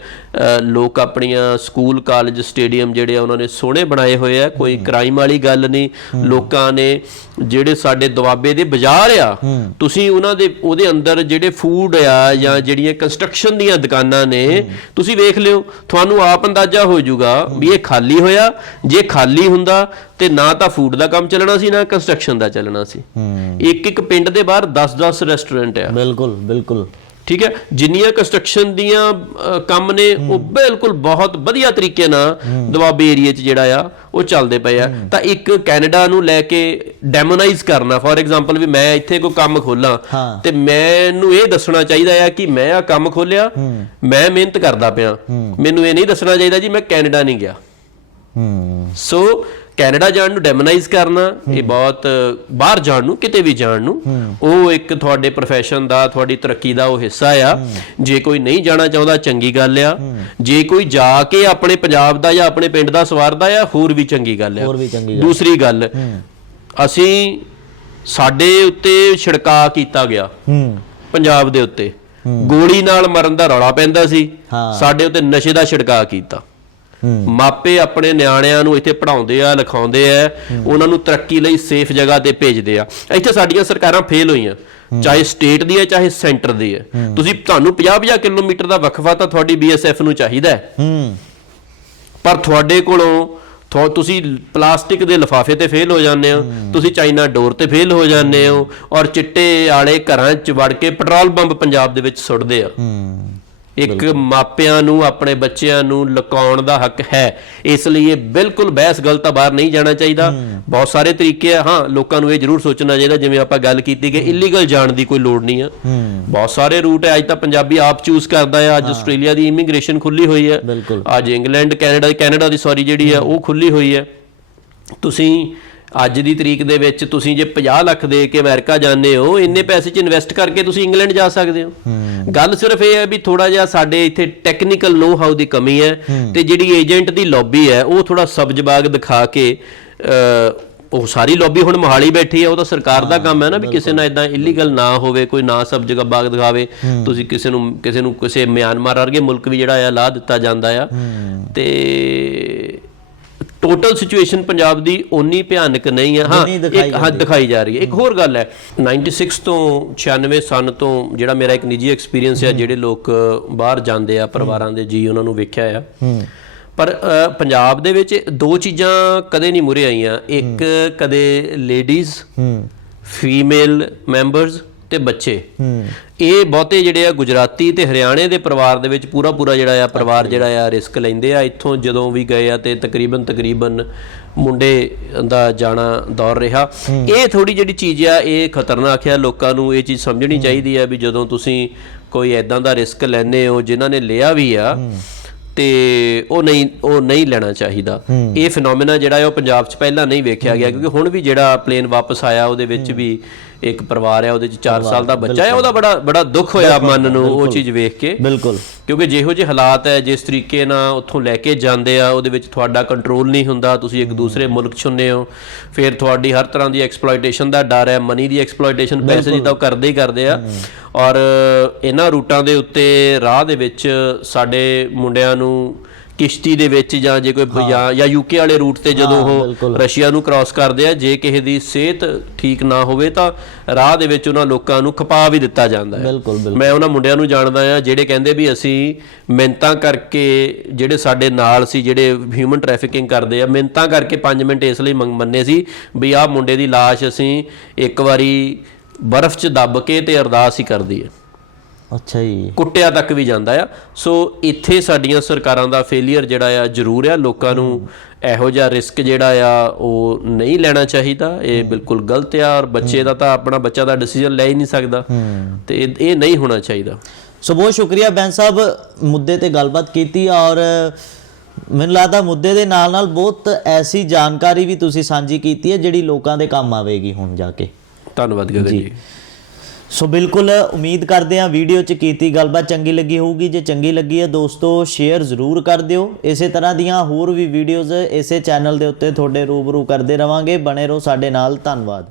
ਲੋਕ ਆਪਣੀਆਂ ਸਕੂਲ ਕਾਲਜ ਸਟੇਡੀਅਮ ਜਿਹੜੇ ਆ ਉਹਨਾਂ ਨੇ ਸੋਹਣੇ ਬਣਾਏ ਹੋਏ ਆ। ਕੋਈ ਕ੍ਰਾਈਮ ਵਾਲੀ ਗੱਲ ਨਹੀਂ। ਲੋਕਾਂ ਨੇ ਜਿਹੜੇ ਸਾਡੇ ਦਵਾਬੇ ਦੇ ਬਾਜ਼ਾਰ ਆ ਤੁਸੀਂ ਉਹਨਾਂ ਦੇ ਉਹਦੇ ਅੰਦਰ ਜਿਹੜੇ ਫੂਡ ਆ ਜਾਂ ਜਿਹੜੀਆਂ ਕੰਸਟਰਕਸ਼ਨ ਦੀਆਂ ਦੁਕਾਨਾਂ ਨੇ ਤੁਸੀਂ ਵੇਖ ਲਿਓ ਤੁਹਾਨੂੰ ਆਪ ਅੰਦਾਜ਼ਾ ਹੋ ਜਾਊਗਾ ਵੀ ਇਹ ਖਾਲੀ ਹੋਇਆ। ਜੇ ਖਾਲੀ ਹੁੰਦਾ ਤੇ ਨਾ ਤਾਂ ਫੂਡ ਦਾ ਕੰਮ ਚੱਲਣਾ ਸੀ ਨਾ ਕੰਸਟਰਕਸ਼ਨ ਦਾ ਚੱਲਣਾ ਸੀ। ਇੱਕ ਇੱਕ ਪਿੰਡ ਦੇ ਬਾਹਰ 10-10 ਰੈਸਟੋਰੈਂਟ ਆ। ਬਿਲਕੁਲ ਬਿਲਕੁਲ। ਠੀਕ ਹੈ? ਜਿੰਨੀਆਂ ਕੰਸਟਰਕਸ਼ਨ ਦੀਆਂ ਕੰਮ ਨੇ ਉਹ ਬਿਲਕੁਲ ਬਹੁਤ ਵਧੀਆ ਤਰੀਕੇ ਨਾਲ ਦੁਆਬੇ ਏਰੀਆ 'ਚ ਜਿਹੜਾ ਆ ਉਹ ਚੱਲਦੇ ਪਏ ਆ। ਤਾਂ ਇੱਕ ਕੈਨੇਡਾ ਨੂੰ ਲੈ ਕੇ ਡੈਮੋਨਾਈਜ਼ ਕਰਨਾ ਫੋਰ ਐਗਜ਼ਾਮਪਲ ਵੀ ਮੈਂ ਇੱਥੇ ਕੋਈ ਕੰਮ ਖੋਲਾਂ। ਤੇ ਮੈਨੂੰ ਇਹ ਦੱਸਣਾ ਚਾਹੀਦਾ ਆ ਕਿ ਮੈਂ ਆ ਕੰਮ ਖੋਲਿਆ ਮੈਂ ਮਿਹਨਤ ਕਰਦਾ ਪਿਆ। ਮੈਨੂੰ ਇਹ ਨਹੀਂ ਦੱਸਣਾ ਚਾਹੀਦਾ ਜੀ ਮੈਂ ਕੈਨੇਡਾ ਨਹੀਂ ਗਿਆ। ਹੂੰ। ਸੋ ਕੈਨੇਡਾ ਜਾਣ ਨੂੰ ਡੈਮੋਨਾਈਜ਼ ਕਰਨਾ ਇਹ ਬਹੁਤ ਬਾਹਰ ਜਾਣ ਨੂੰ ਕਿਤੇ ਵੀ ਜਾਣ ਨੂੰ ਉਹ ਇੱਕ ਤੁਹਾਡੇ profession ਦਾ ਤੁਹਾਡੀ ਤਰੱਕੀ ਦਾ ਉਹ ਹਿੱਸਾ ਆ। ਜੇ ਕੋਈ ਨਹੀਂ ਜਾਣਾ ਚਾਹੁੰਦਾ ਚੰਗੀ ਗੱਲ ਆ। ਜੇ ਕੋਈ ਜਾ ਕੇ ਆਪਣੇ ਪੰਜਾਬ ਦਾ ਜਾਂ ਆਪਣੇ ਪਿੰਡ ਦਾ ਸਵਾਰਦਾ ਆ ਹੋਰ ਵੀ ਚੰਗੀ ਗੱਲ ਆ। ਦੂਸਰੀ ਗੱਲ ਅਸੀਂ ਸਾਡੇ ਉੱਤੇ ਛਿੜਕਾ ਕੀਤਾ ਗਿਆ। ਪੰਜਾਬ ਦੇ ਉੱਤੇ। ਗੋਲੀ ਨਾਲ ਮਰਨ ਦਾ ਰੌਲਾ ਪੈਂਦਾ ਸੀ। ਸਾਡੇ ਉੱਤੇ ਨਸ਼ੇ ਦਾ ਛਿੜਕਾ ਕੀਤਾ। ਮਾਪੇ ਆਪਣੇ ਨਿਆਣਿਆਂ ਨੂੰ ਇੱਥੇ ਪੜਾਉਂਦੇ ਆ, ਲਿਖਾਉਂਦੇ ਆ, ਉਹਨਾਂ ਨੂੰ ਤਰੱਕੀ ਲਈ ਸੇਫ ਜਗ੍ਹਾ ਤੇ ਭੇਜਦੇ ਆ। ਇੱਥੇ ਸਾਡੀਆਂ ਸਰਕਾਰਾਂ ਫੇਲ ਹੋਈਆਂ। ਚਾਹੇ ਸਟੇਟ ਦੀ ਹੈ, ਚਾਹੇ ਸੈਂਟਰ ਦੀ ਹੈ। ਤੁਸੀਂ ਤੁਹਾਨੂੰ 50-50 ਕਿਲੋਮੀਟਰ ਦਾ ਵਕਫਾ ਤਾਂ ਤੁਹਾਡੀ ਬੀਐਸਐਫ ਨੂੰ ਚਾਹੀਦਾ ਹੈ। ਪਰ ਤੁਹਾਡੇ ਕੋਲੋਂ ਥੋ- ਤੁਸੀਂ ਪਲਾਸਟਿਕ ਦੇ ਲਿਫਾਫੇ ਤੇ ਫੇਲ ਹੋ ਜਾਂਦੇ ਹੋ। ਤੁਸੀਂ ਚਾਈਨਾ ਡੋਰ ਤੇ ਫੇਲ ਹੋ ਜਾਂਦੇ ਹੋ। ਔਰ ਚਿੱਟੇ ਵਾਲੇ ਘਰਾਂ 'ਚ ਵੜ ਕੇ ਪੈਟਰੋਲ ਬੰਬ ਪੰਜਾਬ ਦੇ ਵਿੱਚ ਸੁੱਟਦੇ ਆ। ਇੱਕ ਮਾਪਿਆਂ ਨੂੰ ਆਪਣੇ ਬੱਚਿਆਂ ਨੂੰ ਲੁਕਾਉਣ ਦਾ ਹੱਕ ਹੈ। ਇਸ ਲਈ ਇਹ ਬਿਲਕੁਲ ਬਹਿਸ ਗੱਲ ਤਾਂ ਬਾਹਰ ਨਹੀਂ ਜਾਣਾ ਚਾਹੀਦਾ। ਬਹੁਤ ਸਾਰੇ ਤਰੀਕੇ ਆ। ਹਾਂ ਲੋਕਾਂ ਨੂੰ ਇਹ ਜ਼ਰੂਰ ਸੋਚਣਾ ਚਾਹੀਦਾ ਜਿਵੇਂ ਆਪਾਂ ਗੱਲ ਕੀਤੀ ਕਿ ਇਲੀਗਲ ਜਾਣ ਦੀ ਕੋਈ ਲੋੜ ਨਹੀਂ ਆ। ਬਹੁਤ ਸਾਰੇ ਰੂਟ ਹੈ ਅੱਜ ਤਾਂ ਪੰਜਾਬੀ ਆਪ ਚੂਜ਼ ਕਰਦਾ ਹੈ ਅੱਜ ਆਸਟ੍ਰੇਲੀਆ ਦੀ ਇਮੀਗ੍ਰੇਸ਼ਨ ਖੁੱਲੀ ਹੋਈ ਹੈ। ਅੱਜ ਇੰਗਲੈਂਡ ਕੈਨੇਡਾ ਕੈਨੇਡਾ ਦੀ ਸੌਰੀ ਜਿਹੜੀ ਹੈ। ਉਹ ਖੁੱਲੀ ਹੋਈ ਹੈ ਤੁਸੀਂ ਅੱਜ ਦੀ ਤਰੀਕ ਦੇ ਵਿੱਚ ਤੁਸੀਂ ਜੇ 50 ਲੱਖ ਦੇ ਕੇ ਅਮਰੀਕਾ ਜਾਂਦੇ ਹੋ ਇੰਨੇ ਪੈਸੇ 'ਚ ਇਨਵੈਸਟ ਕਰਕੇ ਤੁਸੀਂ ਇੰਗਲੈਂਡ ਜਾ ਸਕਦੇ ਹੋ। ਗੱਲ ਸਿਰਫ ਇਹ ਹੈ ਵੀ ਥੋੜਾ ਜਿਹਾ ਸਾਡੇ ਇੱਥੇ ਟੈਕਨੀਕਲ ਨੋ ਹਾਊ ਦੀ ਕਮੀ ਹੈ ਤੇ ਜਿਹੜੀ ਏਜੰਟ ਦੀ ਲੌਬੀ ਹੈ ਉਹ ਥੋੜਾ ਸਬਜ਼ ਬਾਗ ਦਿਖਾ ਕੇ ਉਹ ਸਾਰੀ ਲੌਬੀ ਹੁਣ ਮੋਹਾਲੀ ਬੈਠੀ ਹੈ ਉਹ ਤਾਂ ਸਰਕਾਰ ਦਾ ਕੰਮ ਹੈ ਨਾ ਵੀ ਕਿਸੇ ਨਾਲ ਇਦਾਂ ਇਲੀਗਲ ਨਾ ਹੋਵੇ ਕੋਈ ਨਾ ਸਬਜ਼ ਬਾਗ ਦਿਖਾਵੇ ਤੁਸੀਂ ਕਿਸੇ ਨੂੰ ਕਿਸੇ ਨੂੰ ਕਿਸੇ ਮਿਆਂਮਾਰ ਵਰਗੇ ਮੁਲਕ ਵੀ ਜਿਹੜਾ ਆ ਲਾ ਦਿੱਤਾ ਜਾਂਦਾ ਆ। ਤੇ ਟੋਟਲ ਸਿਚੁਏਸ਼ਨ ਪੰਜਾਬ ਦੀ ਓਨੀ ਭਿਆਨਕ ਨਹੀਂ ਹੈ। ਹਾਂ ਇੱਕ ਹਾਂ ਦਿਖਾਈ ਜਾ ਰਹੀ ਹੈ। ਇੱਕ ਹੋਰ ਗੱਲ ਹੈ 96 ਤੋਂ 96 ਸਨ ਤੋਂ ਜਿਹੜਾ ਮੇਰਾ ਇੱਕ ਨਿੱਜੀ ਐਕਸਪੀਰੀਅੰਸ ਹੈ ਜਿਹੜੇ ਲੋਕ ਬਾਹਰ ਜਾਂਦੇ ਆ ਪਰਿਵਾਰਾਂ ਦੇ ਜੀ ਉਹਨਾਂ ਨੂੰ ਵੇਖਿਆ ਆ। ਪਰ ਪੰਜਾਬ ਦੇ ਵਿੱਚ ਦੋ ਚੀਜ਼ਾਂ ਕਦੇ ਨਹੀਂ ਮੁਰੇ ਆਈਆਂ। ਇੱਕ ਕਦੇ ਲੇਡੀਜ਼ ਫੀਮੇਲ ਮੈਂਬਰਸ ਤੇ ਬੱਚੇ। ਇਹ ਬਹੁਤੇ ਜਿਹੜੇ ਆ ਗੁਜਰਾਤੀ ਤੇ ਹਰਿਆਣੇ ਦੇ ਪਰਿਵਾਰ ਦੇ ਵਿੱਚ ਪੂਰਾ ਪੂਰਾ ਜਿਹੜਾ ਆ ਪਰਿਵਾਰ ਜਿਹੜਾ ਆ ਰਿਸਕ ਲੈਂਦੇ ਆ। ਇੱਥੋਂ ਜਦੋਂ ਵੀ ਗਏ ਆ ਤੇ ਤਕਰੀਬਨ ਤਕਰੀਬਨ ਮੁੰਡੇ ਦਾ ਜਾਣਾ ਦੌਰ ਰਿਹਾ। ਇਹ ਥੋੜੀ ਜਿਹੜੀ ਚੀਜ਼ ਆ ਇਹ ਖਤਰਨਾਕ ਆ। ਲੋਕਾਂ ਨੂੰ ਇਹ ਚੀਜ਼ ਸਮਝਣੀ ਚਾਹੀਦੀ ਆ ਵੀ ਜਦੋਂ ਤੁਸੀਂ ਕੋਈ ਐਦਾਂ ਦਾ ਰਿਸਕ ਲੈਨੇ ਹੋ ਜਿਨ੍ਹਾਂ ਨੇ ਲਿਆ ਵੀ ਆ ਤੇ ਉਹ ਨਹੀਂ ਉਹ ਨਹੀਂ ਲੈਣਾ ਚਾਹੀਦਾ। ਇਹ ਫੀਨੋਮੀਨਾ ਜਿਹੜਾ ਹੈ ਉਹ ਪੰਜਾਬ 'ਚ ਪਹਿਲਾਂ ਨਹੀਂ ਵੇਖਿਆ ਗਿਆ ਕਿਉਂਕਿ ਹੁਣ ਵੀ ਜਿਹੜਾ ਪਲੇਨ ਵਾਪਸ ਆਇਆ ਉਹਦੇ ਵਿੱਚ ਵੀ ਇੱਕ ਪਰਿਵਾਰ ਹੈ ਉਹਦੇ 'ਚ 4 ਸਾਲ ਦਾ ਬੱਚਾ ਹੈ ਉਹਦਾ ਬੜਾ ਬੜਾ ਦੁੱਖ ਹੋਇਆ ਮਨ ਨੂੰ ਉਹ ਚੀਜ਼ ਵੇਖ ਕੇ। ਬਿਲਕੁਲ। ਕਿਉਂਕਿ ਜਿਹੋ ਜਿਹੇ ਹਾਲਾਤ ਹੈ, ਜਿਸ ਤਰੀਕੇ ਨਾਲ ਉੱਥੋਂ ਲੈ ਕੇ ਜਾਂਦੇ ਆ, ਉਹਦੇ ਵਿੱਚ ਤੁਹਾਡਾ ਕੰਟਰੋਲ ਨਹੀਂ ਹੁੰਦਾ, ਤੁਸੀਂ ਇੱਕ ਦੂਸਰੇ ਮੁਲਕ 'ਚ ਹੁੰਦੇ ਹੋ, ਫਿਰ ਤੁਹਾਡੀ ਹਰ ਤਰ੍ਹਾਂ ਦੀ ਐਕਸਪਲੋਇਟੇਸ਼ਨ ਦਾ ਡਰ ਹੈ ਮਨੀ ਦੀ ਐਕਸਪਲੋਇਟੇਸ਼ਨ ਪੈਸੇ ਦੀ ਤਾਂ ਉਹ ਕਰਦੇ ਹੀ ਕਰਦੇ ਆ। ਔਰ ਇਹਨਾਂ ਰੂਟਾਂ ਦੇ ਉੱਤੇ ਰਾਹ ਦੇ ਵਿੱਚ ਸਾਡੇ ਮੁੰਡਿਆਂ ਨੂੰ ਕਿਸ਼ਤੀ ਦੇ ਵਿੱਚ ਜਾਂ ਜੇ ਕੋਈ ਜਾਂ ਜਾਂ ਯੂਕੇ ਵਾਲੇ ਰੂਟ ਤੇ ਜਦੋਂ ਉਹ। ਰਸ਼ੀਆ ਨੂੰ ਕ੍ਰਾਸ ਕਰਦੇ ਆ ਜੇ ਕਿਸੇ ਦੀ ਸਿਹਤ ਠੀਕ ਨਾ ਹੋਵੇ ਤਾਂ ਰਾਹ ਦੇ ਵਿੱਚ ਉਹਨਾਂ ਲੋਕਾਂ ਨੂੰ ਖਪਾ ਵੀ ਦਿੱਤਾ ਜਾਂਦਾ ਹੈ। ਮੈਂ ਉਹਨਾਂ ਮੁੰਡਿਆਂ ਨੂੰ ਜਾਣਦਾ ਆ ਜਿਹੜੇ ਕਹਿੰਦੇ ਵੀ ਅਸੀਂ ਮਿੰਤਾਂ ਕਰਕੇ ਜਿਹੜੇ ਸਾਡੇ ਨਾਲ ਸੀ ਜਿਹੜੇ ਹਿਊਮਨ ਟ੍ਰੈਫਿਕਿੰਗ ਕਰਦੇ ਆ ਮਿੰਤਾਂ ਕਰਕੇ 5 ਮਿੰਟ ਇਸ ਲਈ ਮੰਗ- ਮੰਨੇ ਸੀ ਵੀ ਆਹ ਮੁੰਡੇ ਦੀ লাশ ਅਸੀਂ ਇੱਕ ਵਾਰੀ ਬਰਫ਼ 'ਚ ਦੱਬ ਕੇ ਤੇ ਅਰਦਾਸ ਹੀ ਕਰਦੀ ਹੈ ਅੱਛਾ ਜੀ। ਕੁੱਟਿਆ ਤੱਕ ਵੀ ਜਾਂਦਾ ਆ। ਸੋ ਇੱਥੇ ਸਾਡੀਆਂ ਸਰਕਾਰਾਂ ਦਾ ਫੇਲਿਅਰ ਜਿਹੜਾ ਆ ਜ਼ਰੂਰ ਆ। ਲੋਕਾਂ ਨੂੰ ਇਹੋ ਜਿਹਾ ਰਿਸਕ ਜਿਹੜਾ ਆ ਉਹ ਨਹੀਂ ਲੈਣਾ ਚਾਹੀਦਾ। ਇਹ ਬਿਲਕੁਲ ਗਲਤ ਆ ਔਰ ਬੱਚੇ ਦਾ ਤਾਂ ਆਪਣਾ ਬੱਚਾ ਦਾ ਡਿਸੀਜਨ ਲੈ ਹੀ ਨਹੀਂ ਸਕਦਾ। ਤੇ ਇਹ- ਨਹੀਂ ਹੋਣਾ ਚਾਹੀਦਾ। ਸੋ ਬਹੁਤ ਸ਼ੁਕਰੀਆ ਬੈਨ ਸਾਹਿਬ ਮੁੱਦੇ ਤੇ ਗੱਲਬਾਤ ਕੀਤੀ ਔਰ ਮੈਨੂੰ ਲੱਗਦਾ ਮੁੱਦੇ ਦੇ ਨਾਲ ਨਾਲ ਬਹੁਤ ਐਸੀ ਜਾਣਕਾਰੀ ਵੀ ਤੁਸੀਂ ਸਾਂਝੀ ਕੀਤੀ ਹੈ ਜਿਹੜੀ ਲੋਕਾਂ ਦੇ ਕੰਮ ਆਵੇਗੀ ਹੁਣ ਜਾ ਕੇ। ਧੰਨਵਾਦ ਗਗਨ ਜੀ। ਸੋ ਬਿਲਕੁਲ ਉਮੀਦ ਕਰਦੇ ਹਾਂ ਵੀਡੀਓ 'ਚ ਕੀਤੀ ਗੱਲਬਾਤ ਚੰਗੀ ਲੱਗੀ ਹੋਊਗੀ। ਜੇ ਚੰਗੀ ਲੱਗੀ ਹੈ ਦੋਸਤੋ ਸ਼ੇਅਰ ਜ਼ਰੂਰ ਕਰ ਦਿਓ। ਇਸੇ ਤਰ੍ਹਾਂ ਦੀਆਂ ਹੋਰ ਵੀ ਵੀਡੀਓਜ਼ ਇਸੇ ਚੈਨਲ ਦੇ ਉੱਤੇ ਤੁਹਾਡੇ ਰੂਬਰੂ ਕਰਦੇ ਰਵਾਂਗੇ। ਬਣੇ ਰਹੋ ਸਾਡੇ ਨਾਲ। ਧੰਨਵਾਦ।